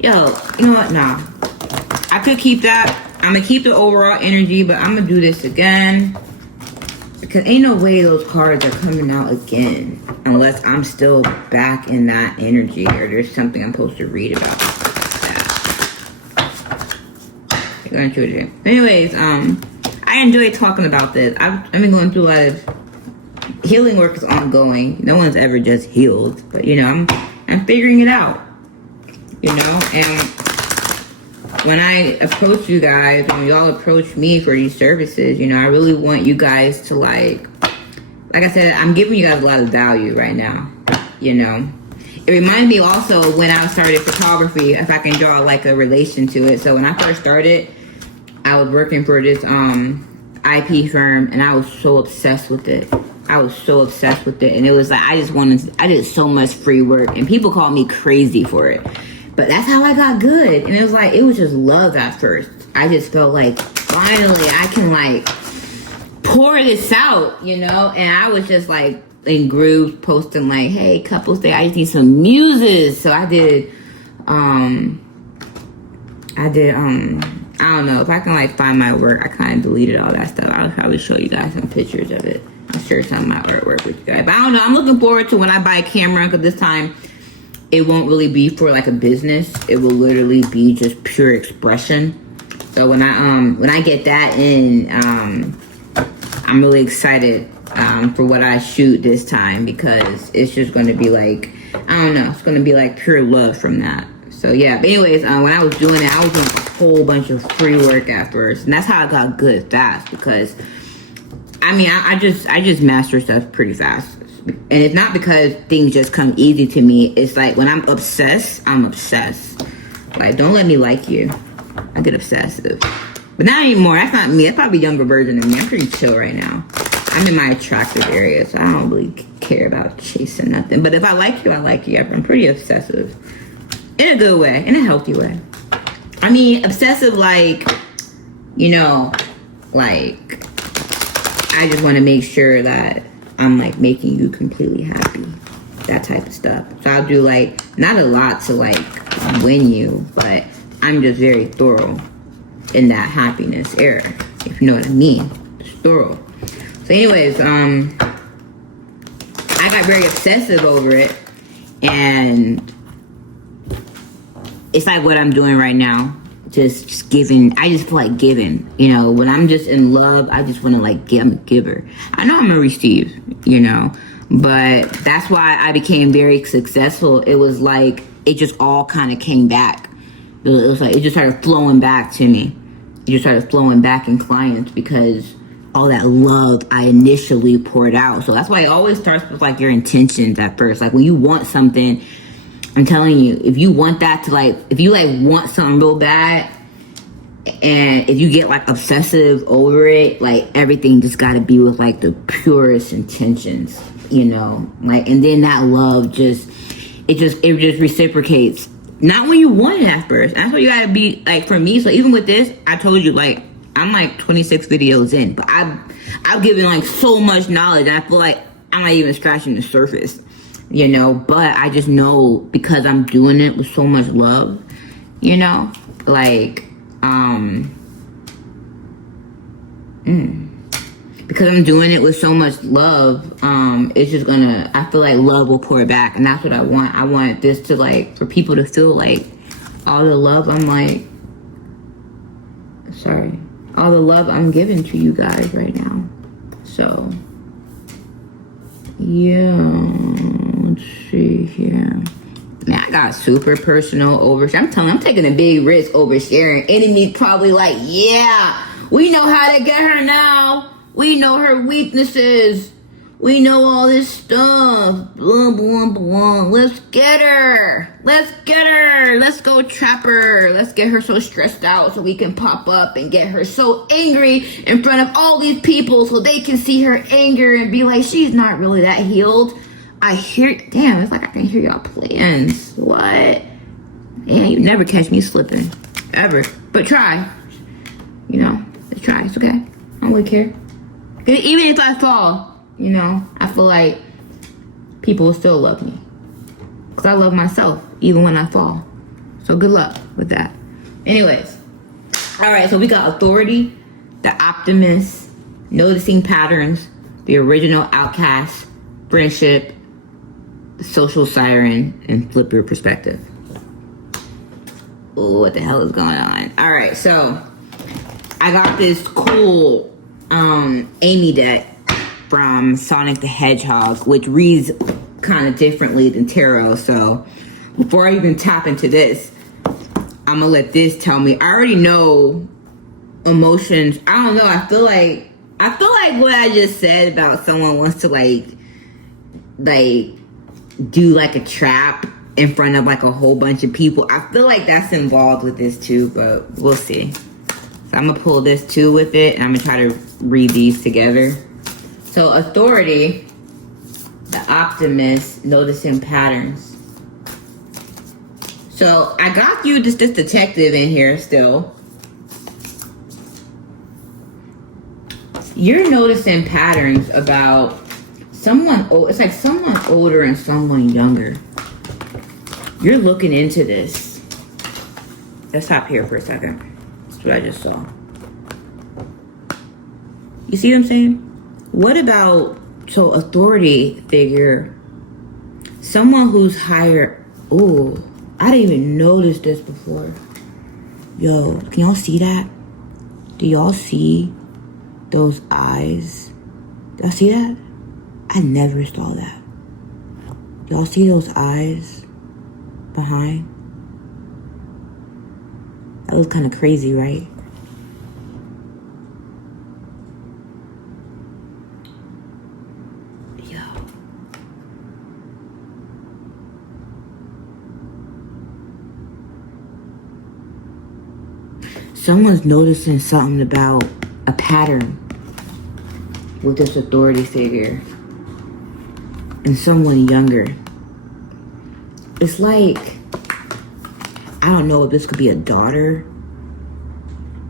Yo, you know what? Nah. I could keep that, I'm gonna keep the overall energy, but I'm gonna do this again because ain't no way those cards are coming out again unless I'm still back in that energy or there's something I'm supposed to read about. Anyways, I enjoy talking about this. I've been going through a lot of healing work is ongoing. No one's ever just healed, but you know, I'm figuring it out. You know, and when I approach you guys, when y'all approach me for these services, you know, I really want you guys to like I said, I'm giving you guys a lot of value right now, you know. It reminded me also when I started photography, if I can draw like a relation to it. So when I first started, I was working for this IP firm and I was so obsessed with it. And it was like, I did so much free work and people called me crazy for it. But that's how I got good. And it was like, it was just love at first. I just felt like, finally, I can like pour this out, you know? And I was just like in groups posting like, hey, couples day, I just need some muses. So I don't know, if I can like find my work, I kind of deleted all that stuff. I'll probably show you guys some pictures of it. I'll share some of my artwork with you guys. But I don't know, I'm looking forward to when I buy a camera, because this time it won't really be for like a business. It will literally be just pure expression. So when I get that in, I'm really excited for what I shoot this time, because it's just going to be like, I don't know, it's going to be like pure love from that. So yeah, but anyways, when I was doing it, I was doing a whole bunch of free work at first, and that's how I got good fast, because I mean, I just master stuff pretty fast. And it's not because things just come easy to me. It's like when I'm obsessed, I'm obsessed. Like, don't let me like you. I get obsessive. But not anymore. That's not me. That's probably a younger version of me. I'm pretty chill right now. I'm in my attractive area, so I don't really care about chasing nothing. But if I like you, I like you. I'm pretty obsessive. In a good way. In a healthy way. I mean, obsessive like, you know, like, I just want to make sure that I'm like making you completely happy, that type of stuff. So I'll do like, not a lot to like win you, but I'm just very thorough in that happiness era, if you know what I mean. Just thorough. So anyways, I got very obsessive over it, and it's like what I'm doing right now. Just giving. I just feel like giving. You know, when I'm just in love, I just want to like give. I'm a giver. I know I'm gonna receive, you know, but that's why I became very successful. It was like, it just all kind of came back. It was like, it just started flowing back to me. It just started flowing back in clients, because all that love I initially poured out. So that's why it always starts with like your intentions at first. Like when you want something, I'm telling you, if you want that to like, if you like want something real bad, and if you get like obsessive over it, like everything just gotta be with like the purest intentions, you know, like, and then that love it just reciprocates. Not when you want it at first. That's what you gotta be like for me. So even with this, I told you, like, I'm like 26 videos in, but I've given like so much knowledge, and I feel like I'm not even scratching the surface. You know, but I just know, because I'm doing it with so much love, you know, like, because I'm doing it with so much love, it's just gonna, I feel like love will pour back, and that's what I want. I want this to like, for people to feel like all the love all the love I'm giving to you guys right now. So, yeah, let's see here. Man, I got super personal overshare. I'm telling you, I'm taking a big risk oversharing. Enemies probably like, yeah, we know how to get her now. We know her weaknesses. We know all this stuff. Blah, blah, blah. Let's get her. Let's get her. Let's go trap her. Let's get her so stressed out so we can pop up and get her so angry in front of all these people so they can see her anger and be like, she's not really that healed. Damn, it's like I can hear y'all plans. What? Yeah, you never catch me slipping. Ever. But try. You know, let's try. It's okay. I don't really care. Even if I fall, you know, I feel like people will still love me. Because I love myself, even when I fall. So good luck with that. Anyways, All right, so we got authority, the optimist, noticing patterns, the original outcast, friendship, social siren, and flip your perspective. Oh, what the hell is going on? All right, so I got this cool Amy deck from Sonic the Hedgehog, which reads kind of differently than tarot. So before I even tap into this, I'm gonna let this tell me. I already know emotions. I don't know. I feel like what I just said about someone wants to like do like a trap in front of like a whole bunch of people. I feel like that's involved with this too, but we'll see. So I'm gonna pull this too with it, and I'm gonna try to read these together. So authority, the optimist, noticing patterns. So I got you this detective in here still. You're noticing patterns about someone, it's like someone older and someone younger. You're looking into this. Let's stop here for a second. That's what I just saw. You see what I'm saying? What about, so authority figure, someone who's higher. Oh, I didn't even notice this before. Yo, can y'all see that? Do y'all see those eyes? Do y'all see that? I never saw that. Do y'all see those eyes behind? That was kind of crazy, right? Someone's noticing something about a pattern with this authority figure and someone younger. It's like, I don't know if this could be a daughter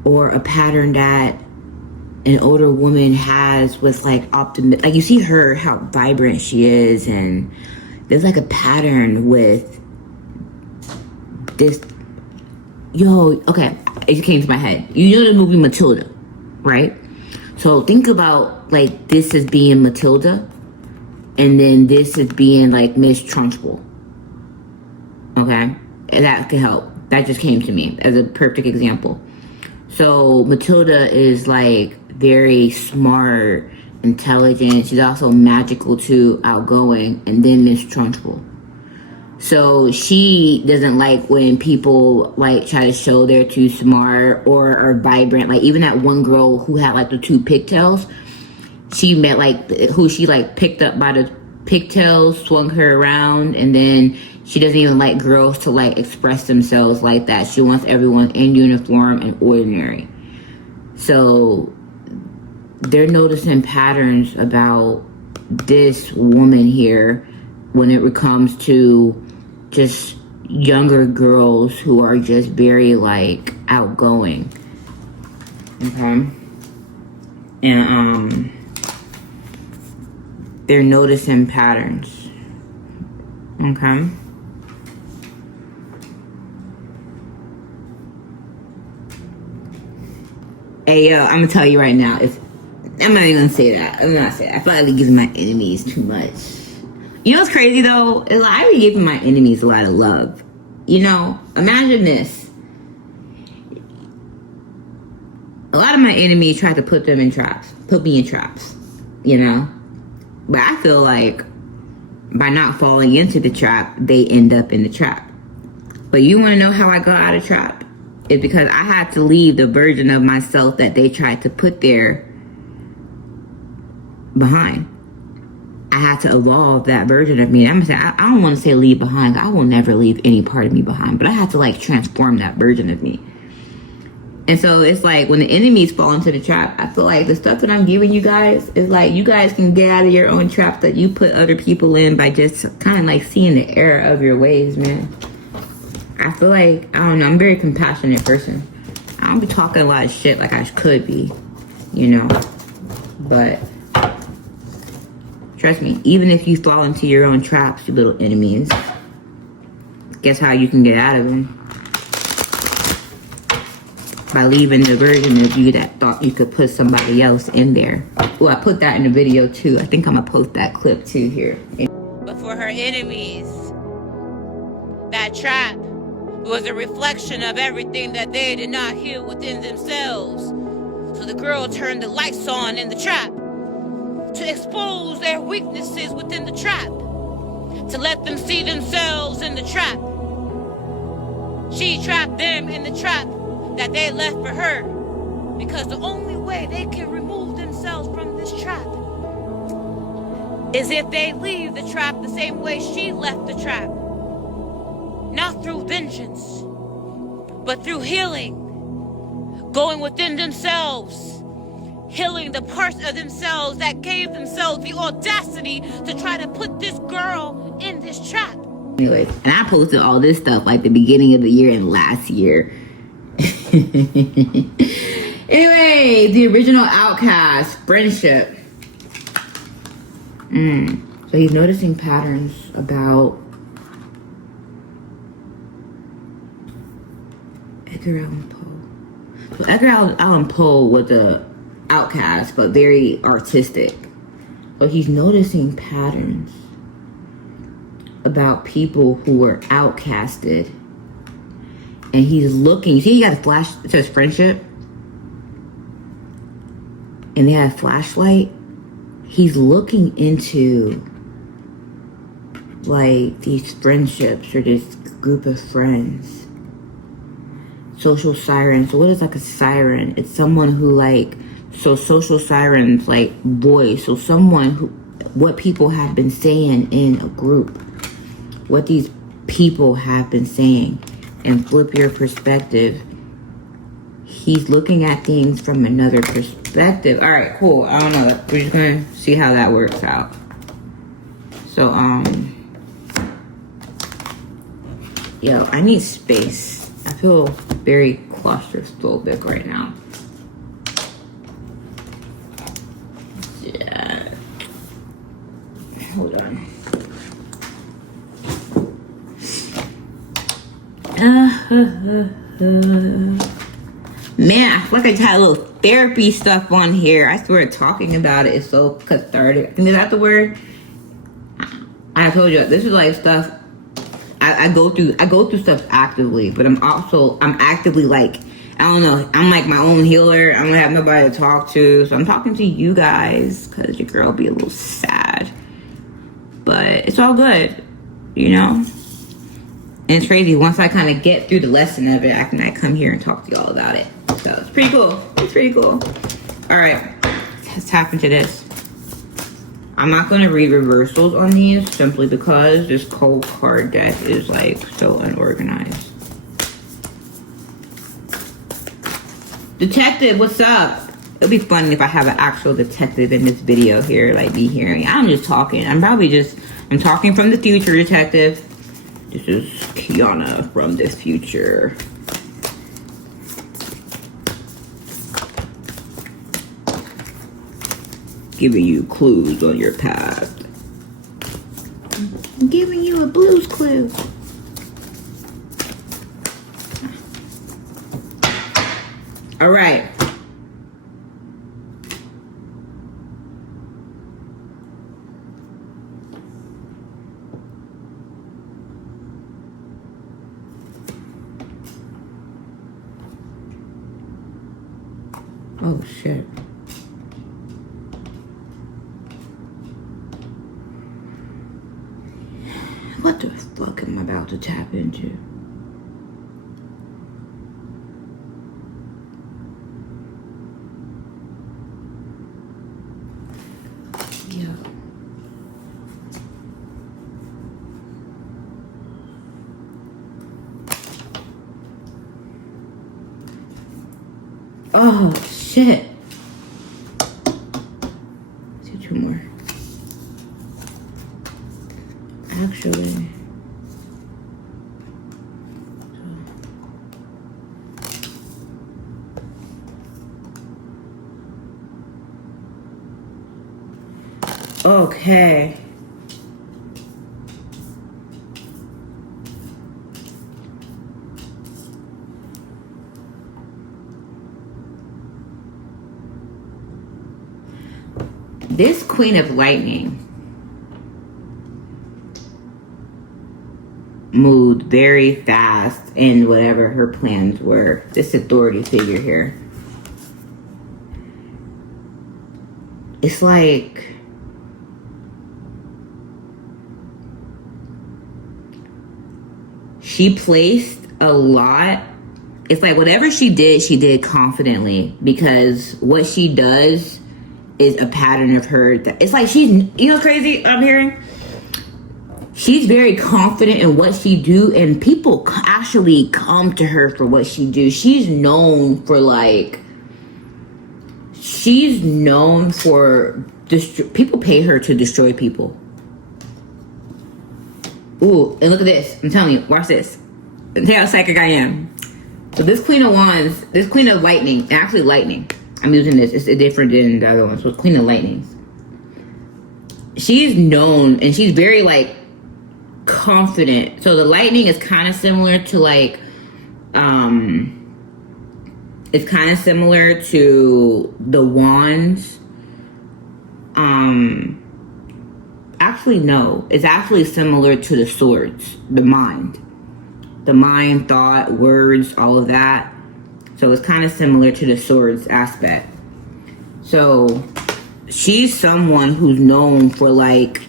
or a pattern that an older woman has with like optimism. Like you see her, how vibrant she is, and there's like a pattern with this. Yo, okay, it just came to my head. You know the movie Matilda, right? So think about like this as being Matilda, and then this as being like Miss Trunchbull. Okay, and that could help. That just came to me as a perfect example. So Matilda is like very smart, intelligent. She's also magical too, outgoing, and then Miss Trunchbull. So she doesn't like when people like try to show they're too smart or are vibrant. Like even that one girl who had like the 2 pigtails, she met like who she like picked up by the pigtails, swung her around, and then she doesn't even like girls to like express themselves like that. She wants everyone in uniform and ordinary. So they're noticing patterns about this woman here when it comes to just younger girls who are just very like outgoing. Okay. And they're noticing patterns. Okay. Hey yo, I'm gonna tell you right now, I'm not even gonna say that. I'm not saying that. I feel like I'm giving my enemies too much. You know what's crazy though? Is like, I be giving my enemies a lot of love. You know, imagine this. A lot of my enemies try to put me in traps, you know? But I feel like by not falling into the trap, they end up in the trap. But you wanna know how I got out of trap? It's because I had to leave the version of myself that they tried to put there behind. I had to evolve that version of me. I'm gonna say, I don't want to say leave behind. I will never leave any part of me behind, but I had to like transform that version of me. And so it's like when the enemies fall into the trap, I feel like the stuff that I'm giving you guys is like you guys can get out of your own trap that you put other people in by just kind of like seeing the error of your ways, man. I feel like, I don't know, I'm a very compassionate person. I don't be talking a lot of shit like I could be, you know, but trust me, even if you fall into your own traps, you little enemies, guess how you can get out of them? by leaving the version of you that thought you could put somebody else in there. Well, I put that in the video too. I think I'm gonna post that clip too here. But for her enemies, that trap was a reflection of everything that they did not heal within themselves. So the girl turned the lights on in the trap to expose their weaknesses within the trap, to let them see themselves in the trap. She trapped them in the trap that they left for her, because the only way they can remove themselves from this trap is if they leave the trap the same way she left the trap. Not through vengeance, but through healing. Going within themselves, healing the parts of themselves that gave themselves the audacity to try to put this girl in this trap. Anyways, and I posted all this stuff like the beginning of the year and last year. Anyway, the original outcast, friendship. So he's noticing patterns about Edgar Allan Poe. So Edgar Allan Poe was a outcast, but very artistic. But he's noticing patterns about people who were outcasted. And he's looking, you see he got a flash, it says friendship. And they have a flashlight. He's looking into like these friendships or this group of friends. Social siren. So what is like a siren? It's someone who like, so social sirens like voice. So someone who, what people have been saying in a group. What these people have been saying. And flip your perspective. He's looking at things from another perspective. All right, cool. I don't know. We're just gonna see how that works out. So, yo, I need space. I feel very claustrophobic right now. Yeah. Hold on. Man, I feel like I just had a little therapy stuff on here. I swear talking about it is so cathartic. Is that the word? I told you, this is like stuff I go through stuff actively, but I'm actively like, I don't know, I'm like my own healer. I don't have nobody to talk to. So I'm talking to you guys because your girl be a little sad. But it's all good, you know? And it's crazy, once I kind of get through the lesson of it, I can come here and talk to y'all about it. So it's pretty cool. It's pretty cool. All right, let's tap into this. I'm not going to read reversals on these simply because this cold card deck is like so unorganized. Detective, what's up? It'll be fun if I have an actual detective in this video here, like me hearing. I'm just talking. I'm talking from the future, detective. This is Quiana from the future. Giving you clues on your path. I'm giving you a blues clue. All right. Oh, shit. What the fuck am I about to tap into? Yeah. Oh, shit. Let's do two more. Actually. Okay. This Queen of Lightning moved very fast in whatever her plans were. This authority figure here. It's like she placed a lot. It's like whatever she did confidently, because what she does is a pattern of her. It's like she's, you know, crazy I'm hearing? She's very confident in what she do, and people actually come to her for what she do. She's known for people pay her to destroy people. Ooh, and look at this. I'm telling you, watch this. See how psychic I am. So this Queen of Wands, this Queen of Lightning, actually lightning. I'm using this. It's different than the other one. So it's Queen of Lightnings. She's known, and she's very like confident. So the lightning is kind of similar to like, it's kind of similar to the wands. Actually no, it's actually similar to the swords, the mind, thought, words, all of that. So it's kind of similar to the swords aspect. So she's someone who's known for like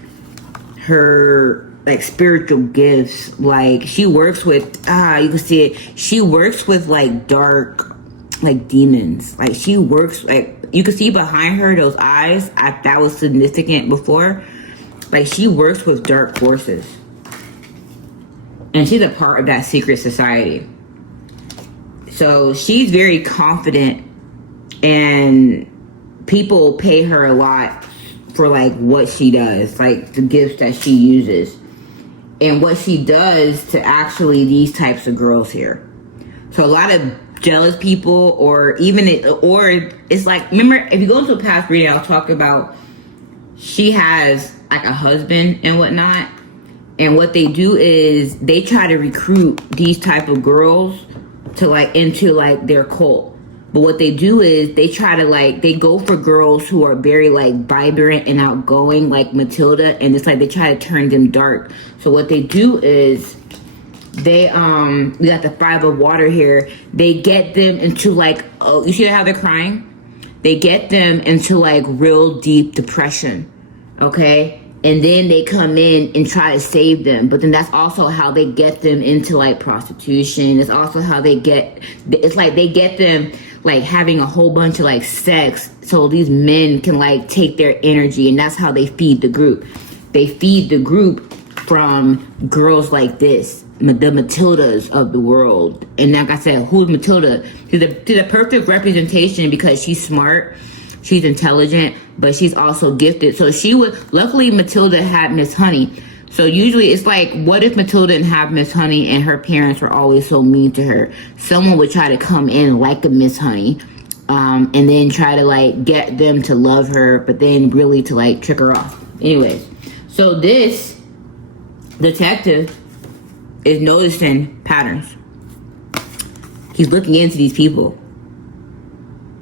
her like spiritual gifts. Like she works with you can see it, she works with like dark, like demons. Like she works, like you can see behind her those eyes, that was significant before. Like she works with dark forces, and she's a part of that secret society. So she's very confident, and people pay her a lot for like what she does, like the gifts that she uses and what she does to actually these types of girls here. So a lot of jealous people, or it's like, remember if you go into a past reading, I'll talk about she has like a husband and whatnot, and what they do is they try to recruit these type of girls to like into like their cult. But what they do is they try to like, they go for girls who are very like vibrant and outgoing, like Matilda, and it's like they try to turn them dark. So what they do is they we got the 5 of water here. They get them into like, oh, you see how they're crying? They get them into like real deep depression, okay? And then they come in and try to save them. But then that's also how they get them into like prostitution. It's also how they get, it's like they get them like having a whole bunch of like sex so these men can like take their energy, and that's how they feed the group. They feed the group from girls like this, the Matildas of the world. And like I said, who's Matilda? She's the perfect representation because she's smart, she's intelligent, but she's also gifted. So she would, luckily Matilda had Miss Honey. So usually it's like, what if Matilda didn't have Miss Honey and her parents were always so mean to her? Someone would try to come in like a Miss Honey, and then try to like get them to love her, but then really to like trick her off. Anyways, so this detective is noticing patterns. He's looking into these people.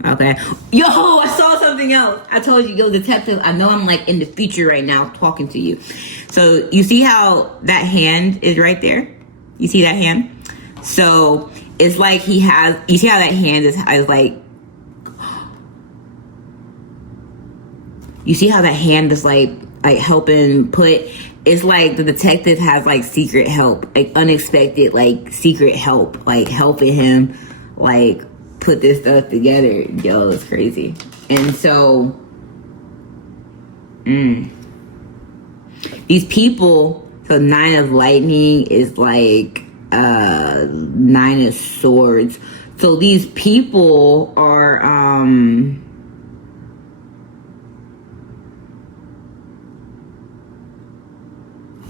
Okay. Yo, I saw something else. I told you, yo, detective, I know I'm like in the future right now talking to you. So you see how that hand is right there? You see that hand? So it's like he has, you see how that hand is like, you see how that hand is like helping put, it's like the detective has like secret help, like unexpected, like secret help, like helping him like put this stuff together. Yo, it's crazy. And so these people, so 9 of lightning is like 9 of swords. So these people are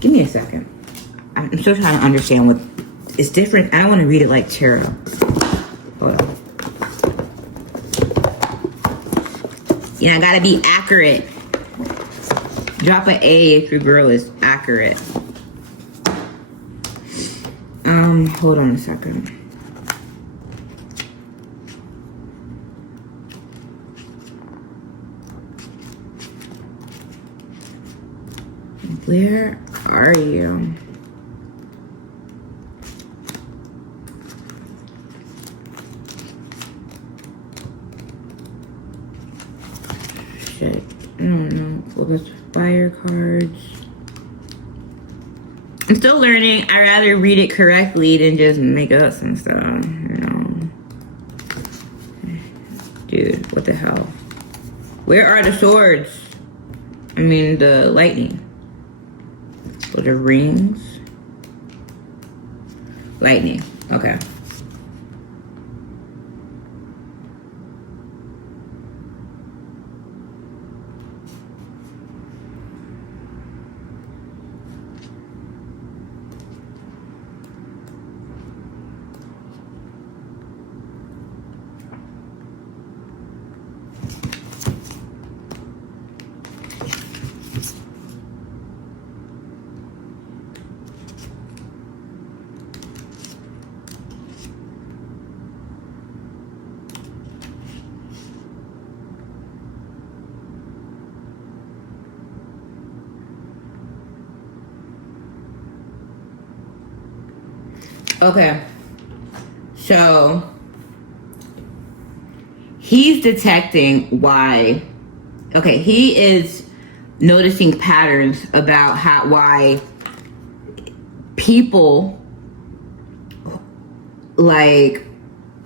give me a second. I'm still trying to understand what it's different. I don't want to read it like tarot. Hold on. You know, I gotta be accurate. Drop an A if your girl is accurate. Hold on a second. Where are you? Shit. I don't know. Focus fire cards. I'm still learning. I'd rather read it correctly than just make up some stuff, you know. Dude, what the hell? Where are the swords? I mean, the lightning. Or the rings? Lightning. Okay. Okay, so he's detecting why. Okay, he is noticing patterns about why people like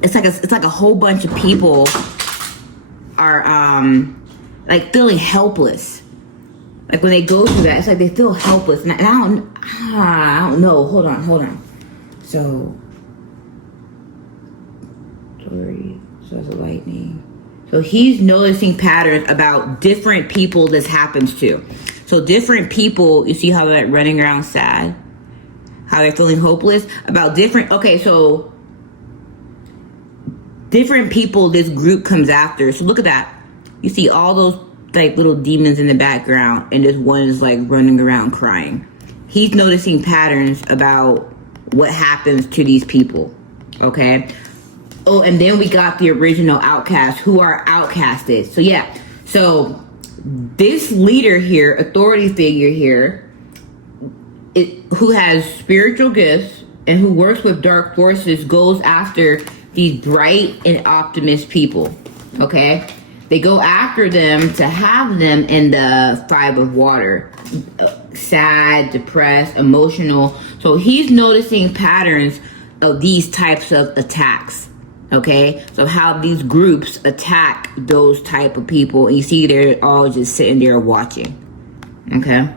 it's like a whole bunch of people are like feeling helpless. Like when they go through that, it's like they feel helpless. And I don't know. Hold on. So, story, so it's a lightning. So he's noticing patterns about different people this happens to. So different people, you see how they're running around sad? How they're feeling hopeless? About different, okay, so different people this group comes after. So look at that. You see all those like little demons in the background and this one is like running around crying. He's noticing patterns about what happens to these people, okay? Oh, and then we got the original outcasts who are outcasted. So yeah, so this leader here, authority figure here, who has spiritual gifts and who works with dark forces, goes after these bright and optimist people, okay? They go after them to have them in the 5 of water. Sad, depressed, emotional. So he's noticing patterns of these types of attacks. Okay, so how these groups attack those type of people, and you see they're all just sitting there watching. Okay,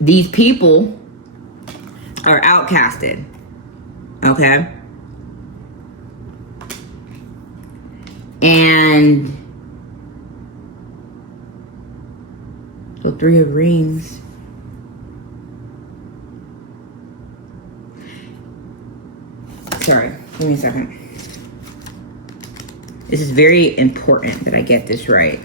these people are outcasted. Okay, and so 3 of rings. Sorry, give me a second. This is very important that I get this right.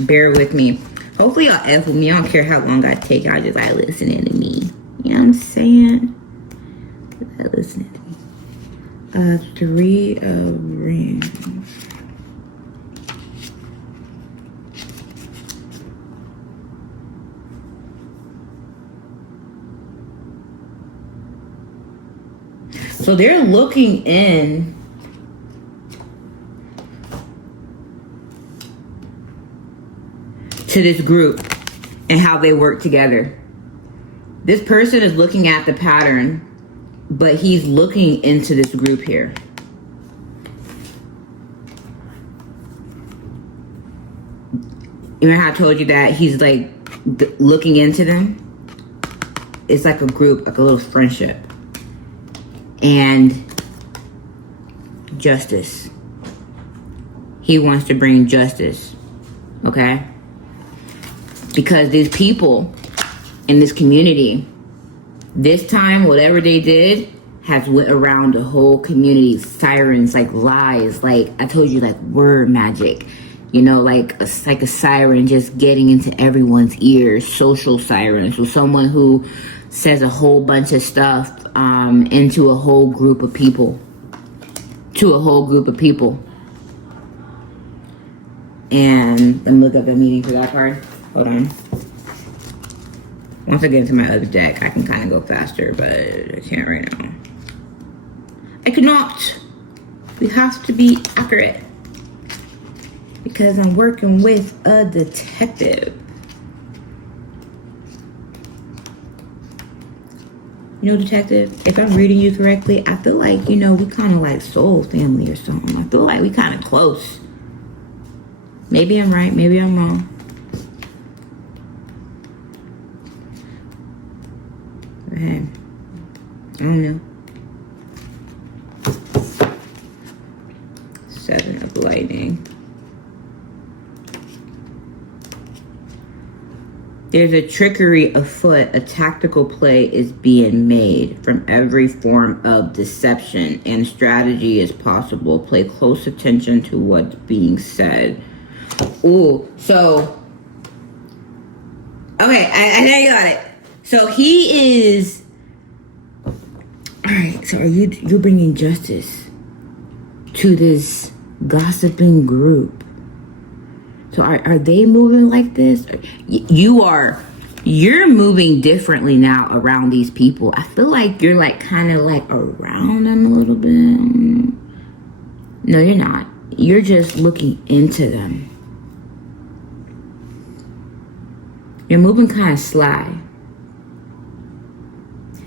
Bear with me. Hopefully y'all F with me. I don't care how long I take. Y'all just like listening to me. You know what I'm saying? Listening to me. 3 of rings. So they're looking in to this group and how they work together. This person is looking at the pattern, but he's looking into this group here. Remember how I told you that he's like looking into them? It's like a group, like a little friendship. And justice. He wants to bring justice. Okay? Because these people in this community, this time, whatever they did has went around the whole community. Sirens, like lies, like I told you, like word magic. You know, like a siren just getting into everyone's ears. Social siren. So someone who says a whole bunch of stuff into a whole group of people. To a whole group of people. And let me look up the meaning for that card. Hold on. Once I get into my other deck, I can kind of go faster, but I can't right now. I cannot. We have to be accurate. Because I'm working with a detective. You know, detective, if I'm reading you correctly, I feel like, you know, we kind of like soul family or something. I feel like we kind of close. Maybe I'm right, maybe I'm wrong. Man, I don't know. 7 of lightning. There's a trickery afoot. A tactical play is being made from every form of deception, and strategy is possible. Pay close attention to what's being said. Ooh, so okay, I know you got it. So he is. All right. So you're bringing justice to this gossiping group? So are they moving like this? You're moving differently now around these people. I feel like you're like kind of like around them a little bit. No, you're not. You're just looking into them. You're moving kind of sly.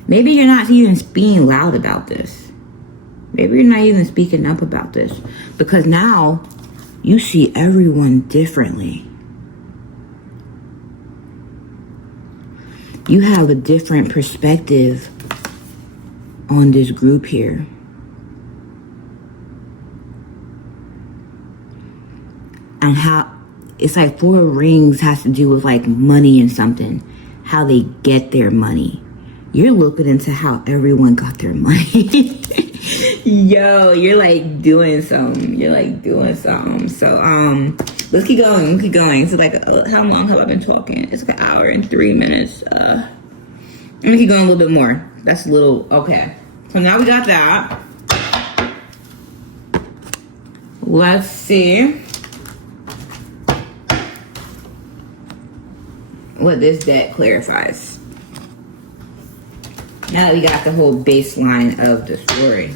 Maybe you're not even being loud about this. Maybe you're not even speaking up about this. Because now you see everyone differently. You have a different perspective on this group here. And how it's like 4 rings has to do with like money and something. How they get their money. You're looking into how everyone got their money. Yo, you're like doing something. So, let's keep going. So, like, how long have I been talking? It's like 1 hour and 3 minutes. Let me keep going a little bit more. That's a little, okay. So now we got that. Let's see what this deck clarifies. Now that we got the whole baseline of the story.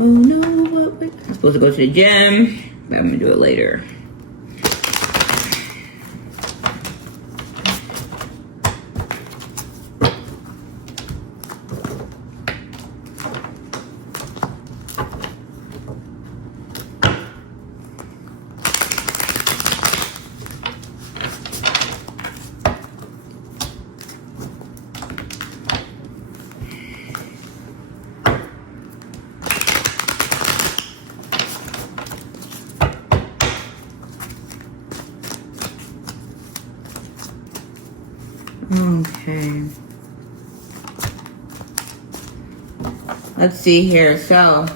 Oh no, I'm supposed to go to the gym, but I'm gonna do it later. Okay. Let's see here. So,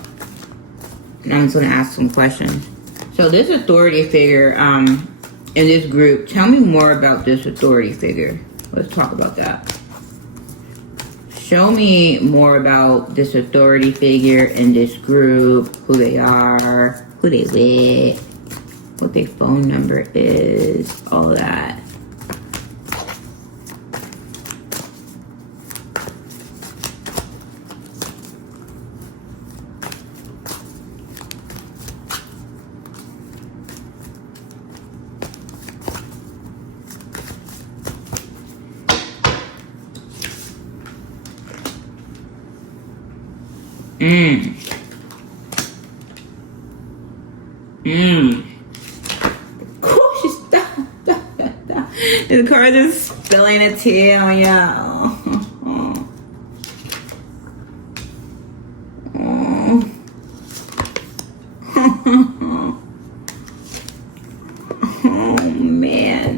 and I'm just going to ask some questions. So, this authority figure in this group, tell me more about this authority figure. Let's talk about that. Show me more about this authority figure in this group, who they are, who they with, what their phone number is, all of that. The card is spilling a tea on you. Oh man.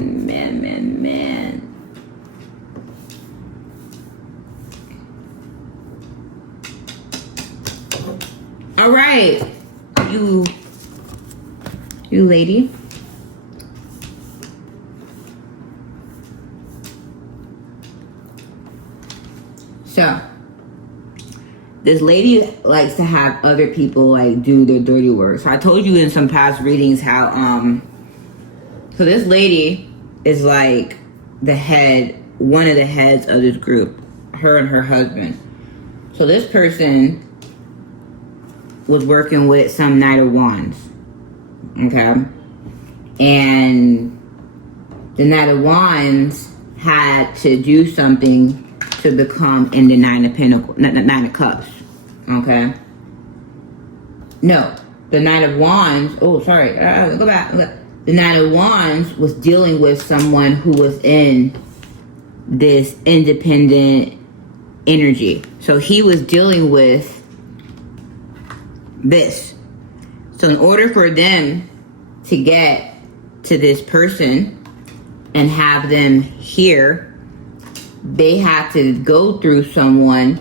you, lady. So, this lady likes to have other people like do their dirty work. So I told you in some past readings how so this lady is like the head, one of the heads of this group, her and her husband. So this person was working with some Knight of Wands, okay? And the Knight of Wands had to do something to become in the Nine of Pentacles, Nine of Cups, okay? No, the Knight of Wands, oh, sorry, go back. The Knight of Wands was dealing with someone who was in this independent energy. So he was dealing with this. So in order for them to get to this person and have them here, they had to go through someone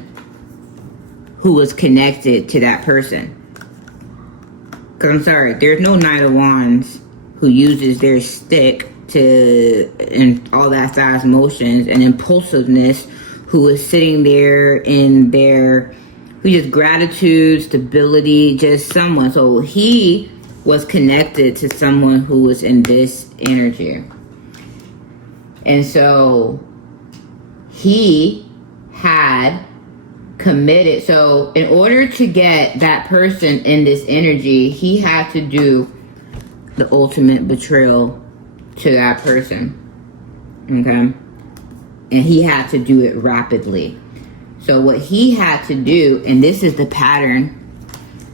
who was connected to that person. Because I'm sorry, there's no Knight of Wands who uses their stick to, and all that fast motions and impulsiveness, who is sitting there in their, who just gratitude, stability, just someone. So he was connected to someone who was in this energy. And so he had committed. So in order to get that person in this energy, he had to do the ultimate betrayal to that person. Okay? And he had to do it rapidly. So what he had to do, and this is the pattern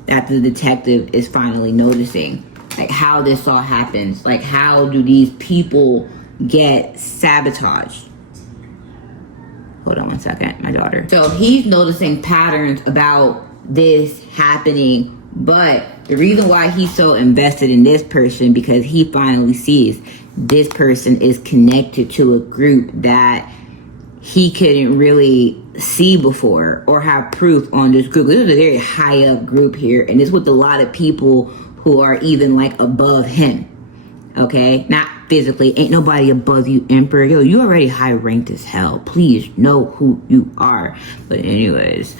that the detective is finally noticing, like how this all happens, like how do these people get sabotaged? Hold on one second, my daughter. So he's noticing patterns about this happening, but the reason why he's so invested in this person, because he finally sees this person is connected to a group that he couldn't really see before or have proof on this group. This is a very high up group here, and it's with a lot of people who are even like above him. Okay, not physically, ain't nobody above you, Emperor. Yo, you already high ranked as hell. Please know who you are. But anyways,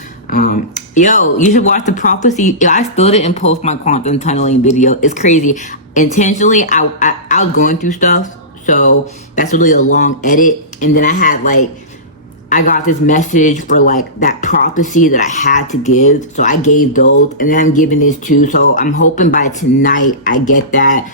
yo, you should watch the prophecy. Yo, I still didn't post my quantum tunneling video. It's crazy. Intentionally, I was going through stuff, so that's really a long edit. And then I got this message for like that prophecy that I had to give, so I gave those, and then I'm giving this too. So I'm hoping by tonight I get that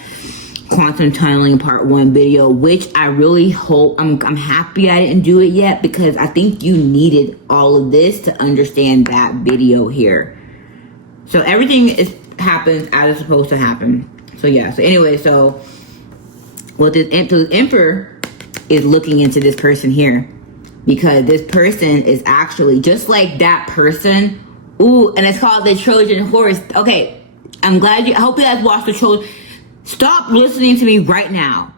quantum tunneling part 1 video, which I really hope. I'm happy I didn't do it yet, because I think you needed all of this to understand that video here. So everything happens as it's supposed to happen. So yeah, so anyway, so what this Emperor is looking into this person here, because this person is actually just like that person. Ooh, and it's called the Trojan horse. Okay, I hope you guys watched the Trojan. Stop listening to me right now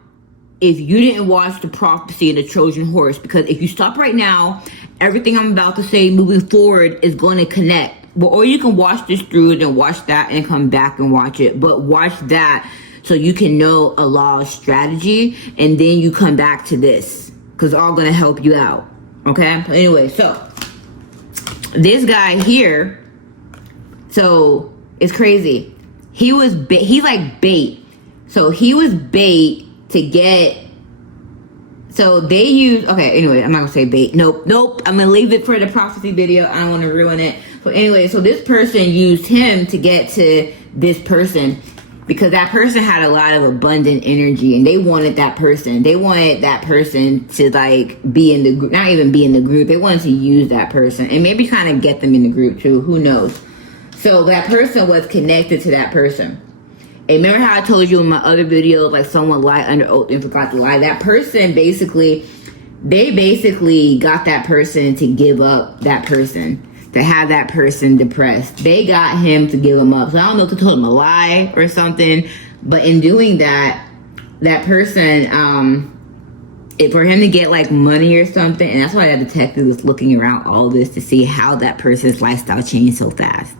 if you didn't watch the prophecy of the Trojan horse, because if you stop right now, everything I'm about to say moving forward is going to connect. Well, or you can watch this through and then watch that and come back and watch it, but watch that so you can know a law of strategy, and then you come back to this, because it's all going to help you out. Okay? Anyway, so this guy here, so it's crazy. He's like bait. So he was bait to get, so they use, okay, anyway, I'm not gonna say bait. Nope. I'm gonna leave it for the prophecy video. I don't want to ruin it. But anyway, so this person used him to get to this person, because that person had a lot of abundant energy, and they wanted that person. They wanted that person to like be in the group, not even be in the group. They wanted to use that person and maybe kind of get them in the group too. Who knows? So that person was connected to that person. And remember how I told you in my other videos, like someone lied under oath and forgot to lie? That person they basically got that person to give up that person, to have that person depressed. They got him to give him up. So I don't know if they told him a lie or something, but in doing that, that person, for him to get like money or something, and that's why that detective was looking around all this to see how that person's lifestyle changed so fast.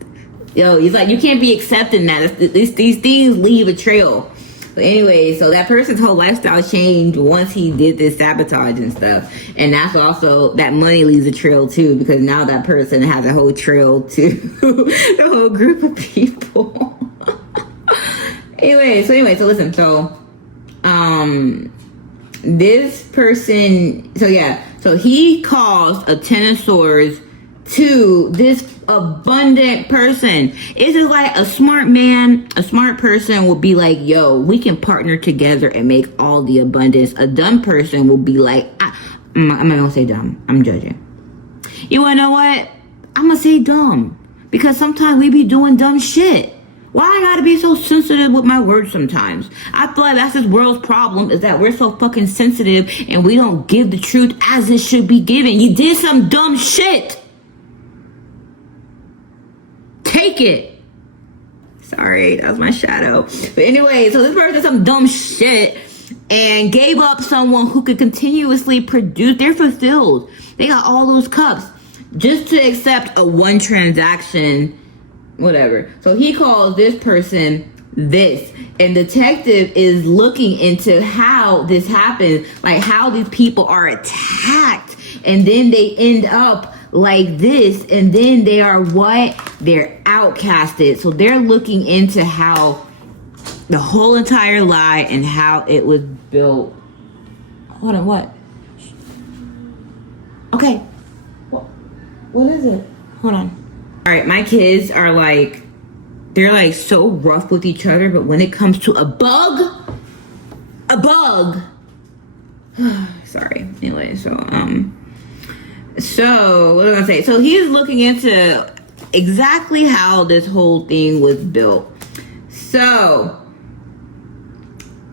Yo, he's like, you can't be accepting that. These things leave a trail. But anyway, so that person's whole lifestyle changed once he did this sabotage and stuff. And that's also, that money leaves a trail too, because now that person has a whole trail to the whole group of people. Anyway, so listen, this person, so he caused a 10 of swords to this abundant person. It's just like a smart man, a smart person will be like, yo, we can partner together and make all the abundance. A dumb person will be like, I'm not gonna say dumb, I'm judging. You wanna know what? I'm gonna say dumb, because sometimes we be doing dumb shit. Why I gotta be so sensitive with my words sometimes? I feel like that's this world's problem, is that we're so fucking sensitive and we don't give the truth as it should be given. You did some dumb shit. Take it. Sorry, that was my shadow. But anyway, so this person did some dumb shit and gave up someone who could continuously produce. They're fulfilled. They got all those cups just to accept a one transaction, whatever. So he calls this person this, and detective is looking into how this happens, like how these people are attacked and then they end up like this, and then they are what? They're outcasted. So they're looking into how the whole entire lie and how it was built. Hold on, what? Okay. What is it? Hold on. All right, my kids are like, they're like so rough with each other, but when it comes to a bug, sorry. Anyway, so what was I gonna say? So he's looking into exactly how this whole thing was built. So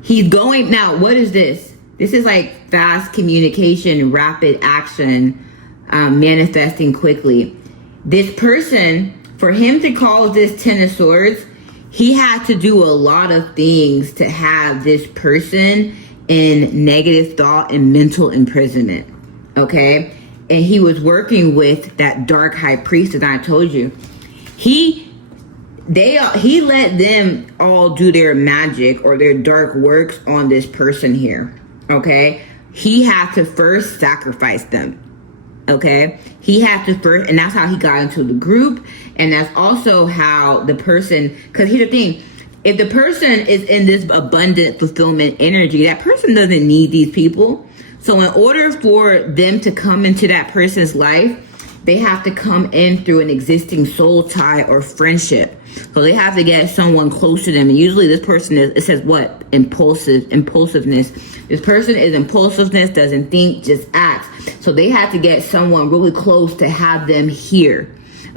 he's going now. What is this? This is like fast communication, rapid action, manifesting quickly. This person, for him to call this 10 of swords, he had to do a lot of things to have this person in negative thought and mental imprisonment. Okay. And he was working with that dark high priest, as I told you. He let them all do their magic or their dark works on this person here. Okay. He had to first sacrifice them. Okay. He had to first, and that's how he got into the group. And that's also how the person, because here's the thing, if the person is in this abundant fulfillment energy, that person doesn't need these people. So in order for them to come into that person's life, they have to come in through an existing soul tie or friendship. So they have to get someone close to them. And usually this person is, it says what? Impulsiveness. This person is impulsiveness, doesn't think, just acts. So they have to get someone really close to have them here.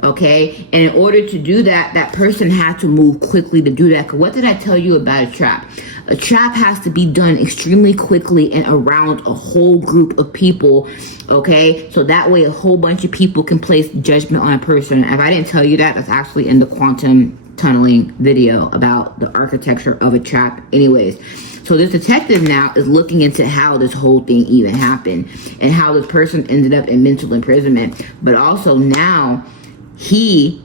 Okay. And in order to do that, that person had to move quickly to do that. Because what did I tell you about a trap? A trap has to be done extremely quickly and around a whole group of people. Okay. So that way a whole bunch of people can place judgment on a person. If I didn't tell you that, that's actually in the quantum tunneling video about the architecture of a trap. Anyways. So this detective now is looking into how this whole thing even happened and how this person ended up in mental imprisonment. But also now he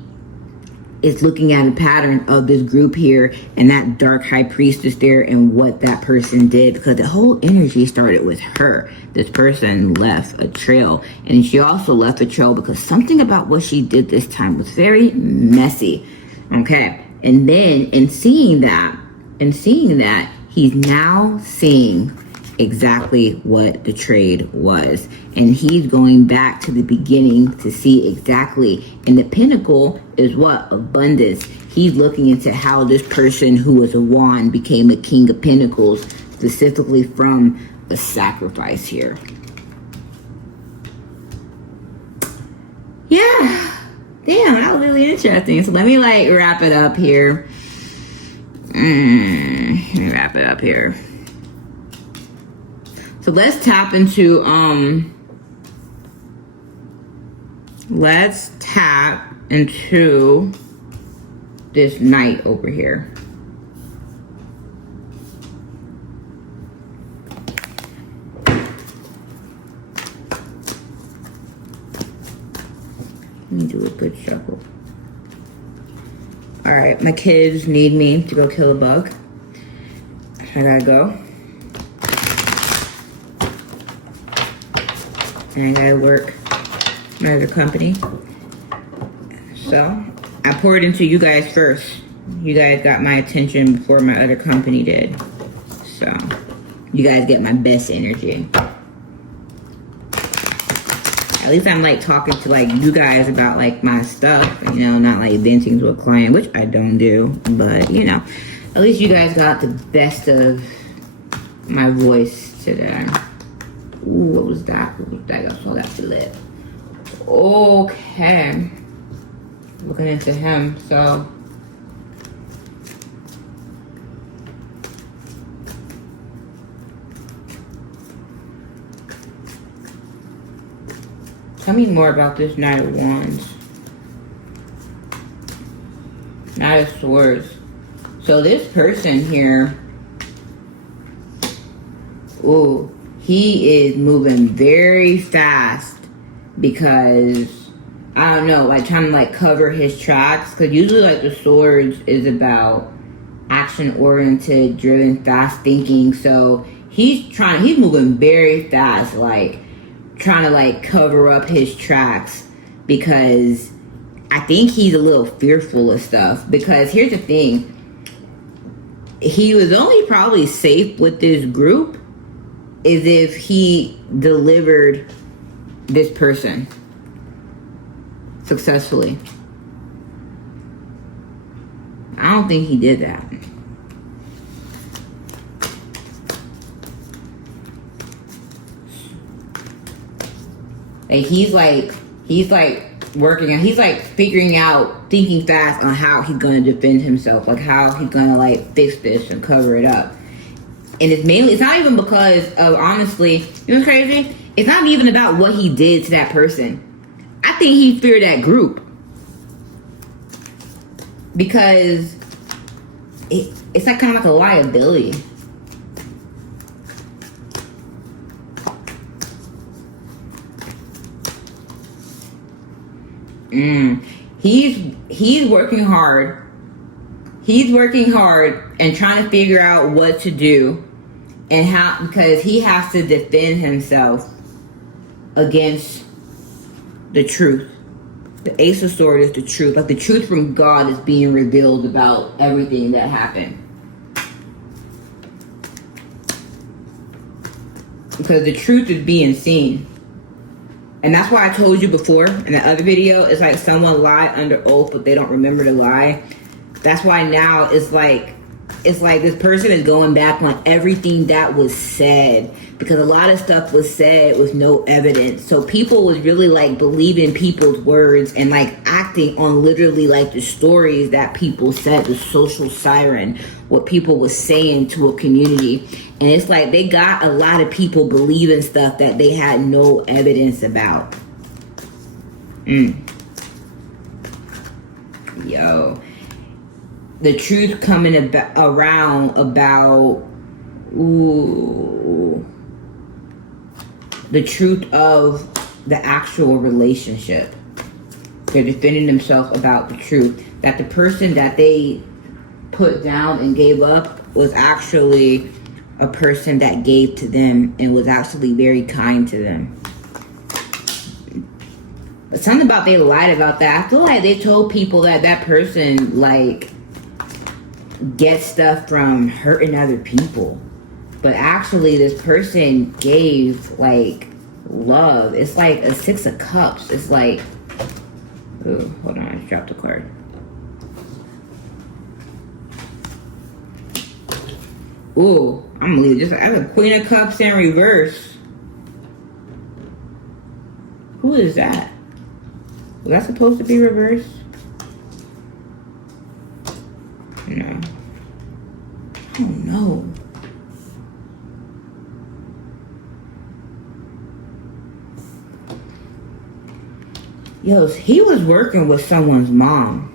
is looking at a pattern of this group here and that dark high priestess there and what that person did, because the whole energy started with her. This person left a trail, and she also left a trail because something about what she did this time was very messy. Okay. And then in seeing that, he's now seeing exactly what the trade was, and he's going back to the beginning to see exactly. And the pinnacle is what? Abundance. He's looking into how this person who was a wand became a king of pentacles, specifically from a sacrifice here. Yeah, damn, that was really interesting. So let me like wrap it up here. So let's tap into, this knight over here. Let me do a good shuffle. All right, my kids need me to go kill a bug. I gotta go. And I gotta work my other company. So I poured into you guys first. You guys got my attention before my other company did. So you guys get my best energy. At least I'm like talking to like you guys about like my stuff, you know, not like venting to a client, which I don't do, but you know, at least you guys got the best of my voice today. Ooh, what was that? What was that? I saw that flip. Okay. Looking into him, so. Tell me more about this Knight of Wands. Knight of Swords. So this person here, ooh, he is moving very fast because, I don't know, like trying to like cover his tracks. Because usually like the Swords is about action-oriented, driven, fast thinking. So he's moving very fast, like trying to like cover up his tracks because I think he's a little fearful of stuff. Because here's the thing, he was only probably safe with this group is if he delivered this person successfully. I don't think he did that. And he's like working, he's like figuring out, thinking fast on how he's gonna defend himself, like how he's gonna like fix this and cover it up. And it's not even because of, honestly, you know what's crazy? It's not even about what he did to that person. I think he feared that group. Because it's like kind of like a liability. He's working hard. He's working hard and trying to figure out what to do and how, because he has to defend himself against the truth. The Ace of Swords is the truth. Like the truth from God is being revealed about everything that happened. Because the truth is being seen. And that's why I told you before in the other video, it's like someone lied under oath, but they don't remember to lie. That's why now it's like this person is going back on everything that was said, because a lot of stuff was said with no evidence. So people was really like believing people's words and like acting on literally like the stories that people said, the social siren, what people was saying to a community. And it's like they got a lot of people believing stuff that they had no evidence about. Yo. The truth coming around about, ooh, the truth of the actual relationship. They're defending themselves about the truth. That the person that they put down and gave up was actually a person that gave to them and was actually very kind to them. But something about they lied about that. I feel like they told people that that person like gets stuff from hurting other people. But actually this person gave like love. It's like a 6 of Cups. It's like, ooh, hold on, I just dropped a card. Ooh, I'm gonna leave this as a Queen of Cups in reverse. Who is that? Was that supposed to be reversed? No. Oh no. Yo, he was working with someone's mom.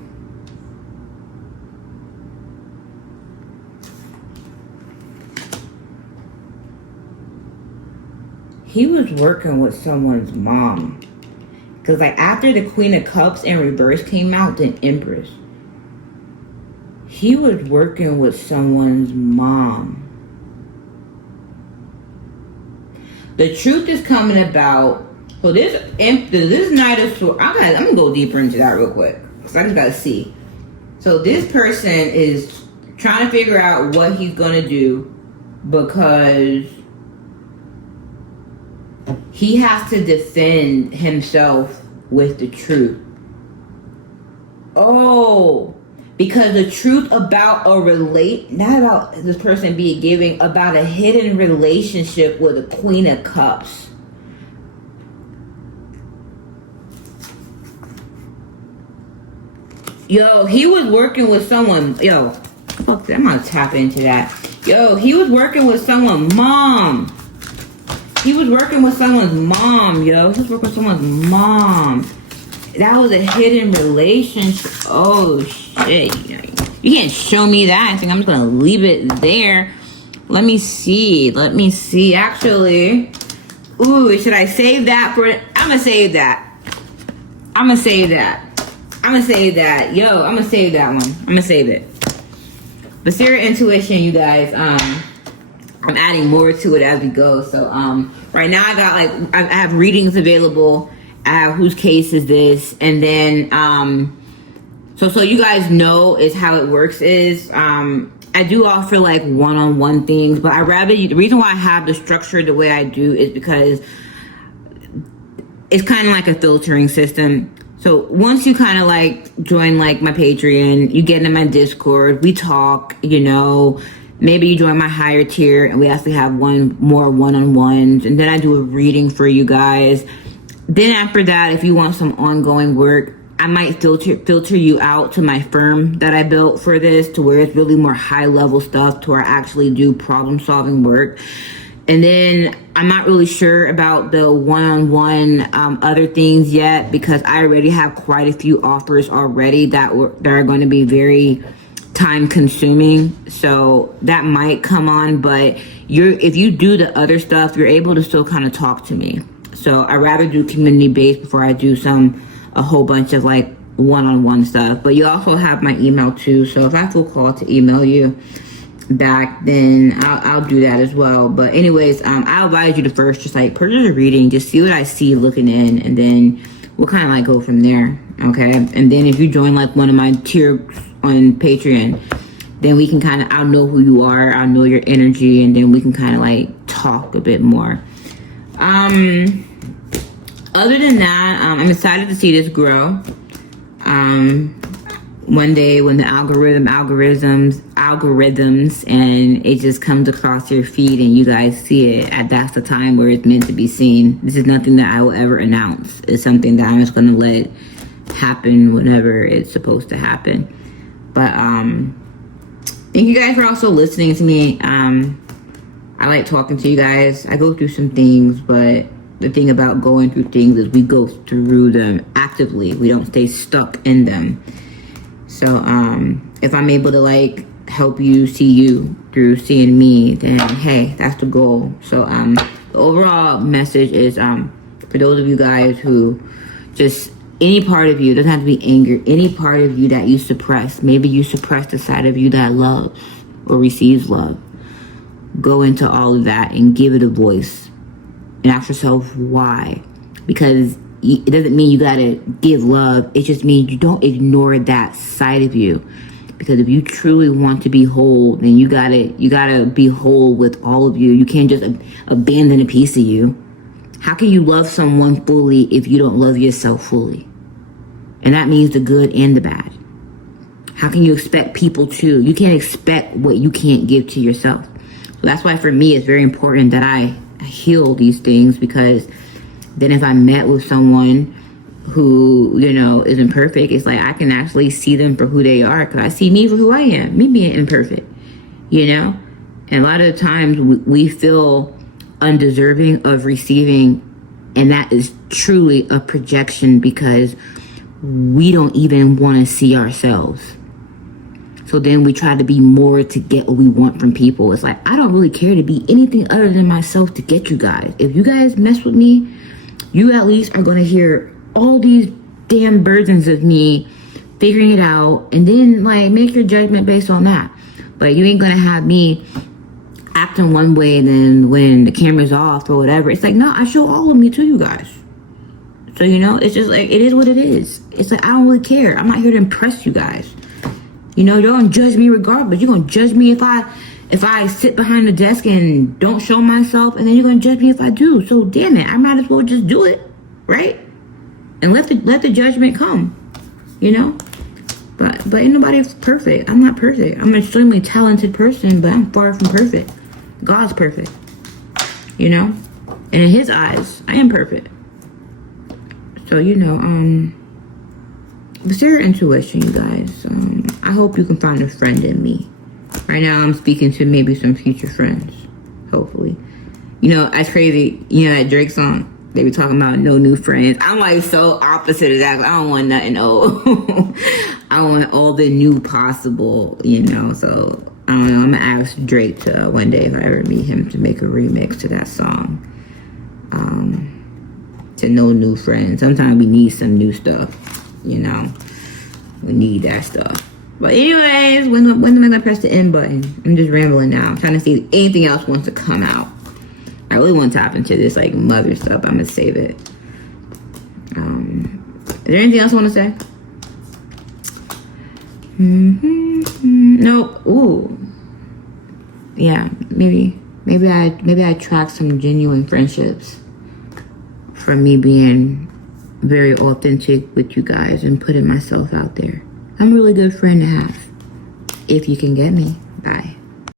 He was working with someone's mom. Because like after the Queen of Cups in reverse came out, then Empress. He was working with someone's mom. the truth is coming about. So this Knight of Swords, I'm gonna go deeper into that real quick, because I just gotta see. So this person is trying to figure out what he's gonna do, because he has to defend himself with the truth. Oh, because the truth about not about this person being giving, about a hidden relationship with a Queen of Cups. Yo, he was working with someone. Yo, fuck, I'm gonna tap into that. Yo, he was working with someone's mom. He was working with someone's mom, yo. He was working with someone's mom. That was a hidden relationship. Oh, shit. You can't show me that. I think I'm just gonna leave it there. Let me see. Actually, ooh, should I save that for it? I'm gonna save that. Yo, I'm gonna save that one. I'm gonna save it. Basira Intuition, you guys. I'm adding more to it as we go. So right now I have readings available. I have whose case is this, and then so you guys know is how it works is I do offer like one-on-one things, but the reason why I have the structure the way I do is because it's kind of like a filtering system. So once you kind of like join like my Patreon, you get into my Discord, we talk, maybe you join my higher tier and we actually have more one-on-ones, and then I do a reading for you guys. Then after that, if you want some ongoing work, I might filter you out to my firm that I built for this, to where it's really more high level stuff, to where I actually do problem solving work. And then I'm not really sure about the one-on-one other things yet, because I already have quite a few offers already that are going to be very time consuming. So that might come on, but if you do the other stuff, you're able to still kind of talk to me. So I rather do community based before I do a whole bunch of like one-on-one stuff. But you also have my email too. So if I feel called to email you back, then I'll do that as well. But anyways, I'll advise you to first just like purchase a reading, just see what I see looking in, and then we'll kind of like go from there. Okay. And then if you join like one of my tiers on Patreon, then we can I'll know who you are, I'll know your energy, and then we can kind of like talk a bit more. Other than that, I'm excited to see this grow. One day when the algorithms, and it just comes across your feed and you guys see it, that's the time where it's meant to be seen. This is nothing that I will ever announce. It's something that I'm just going to let happen whenever it's supposed to happen. But thank you guys for also listening to me. I like talking to you guys. I go through some things, but the thing about going through things is we go through them actively. We don't stay stuck in them. So if I'm able to like help you see you through seeing me, then hey, that's the goal. So the overall message is for those of you guys who just, any part of you, it doesn't have to be anger, any part of you that you suppress, maybe you suppress the side of you that loves or receives love, go into all of that and give it a voice and ask yourself why. Because it doesn't mean you gotta give love, it just means you don't ignore that side of you. Because if you truly want to be whole, then you gotta be whole with all of you. You can't just abandon a piece of you. How can you love someone fully if you don't love yourself fully? And that means the good and the bad. How can you expect people to? You can't expect what you can't give to yourself. So that's why for me it's very important that I heal these things, because then if I met with someone who, isn't perfect, it's like I can actually see them for who they are, because I see me for who I am, me being imperfect, And a lot of the times we feel undeserving of receiving, and that is truly a projection, because we don't even want to see ourselves. So then we try to be more to get what we want from people. It's like, I don't really care to be anything other than myself to get you guys. If you guys mess with me, you at least are going to hear all these damn versions of me figuring it out, and then like make your judgment based on that. But you ain't going to have me acting one way, and then when the camera's off or whatever, it's like, no, I show all of me to you guys. So, you know, it's just like, it is what it is. It's like, I don't really care. I'm not here to impress you guys. You know, you're gonna judge me regardless. You're gonna judge me if I sit behind the desk and don't show myself, and then you're gonna judge me if I do. So damn it, I might as well just do it, right? And let the judgment come, you know. But ain't nobody perfect. I'm not perfect. I'm an extremely talented person, but I'm far from perfect. God's perfect, you know. And in His eyes, I am perfect. So, you know, basira intuition, you guys. I hope you can find a friend in me. Right now, I'm speaking to maybe some future friends, hopefully. You know, that's crazy. You know that Drake song? They be talking about no new friends. I'm like so opposite of that. I don't want nothing old. I want all the new possible, you know. So, I don't know. I'm going to ask Drake to one day, if I ever meet him, to make a remix to that song. To no new friends. Sometimes we need some new stuff, you know. We need that stuff. But anyways, when am I going to press the end button? I'm just rambling now. I'm trying to see if anything else wants to come out. I really want to tap into this, like, mother stuff. I'm going to save it. Is there anything else I want to say? Nope. Ooh. Yeah, maybe I attract some genuine friendships from me being very authentic with you guys and putting myself out there. I'm a really good friend to have, if you can get me. Bye.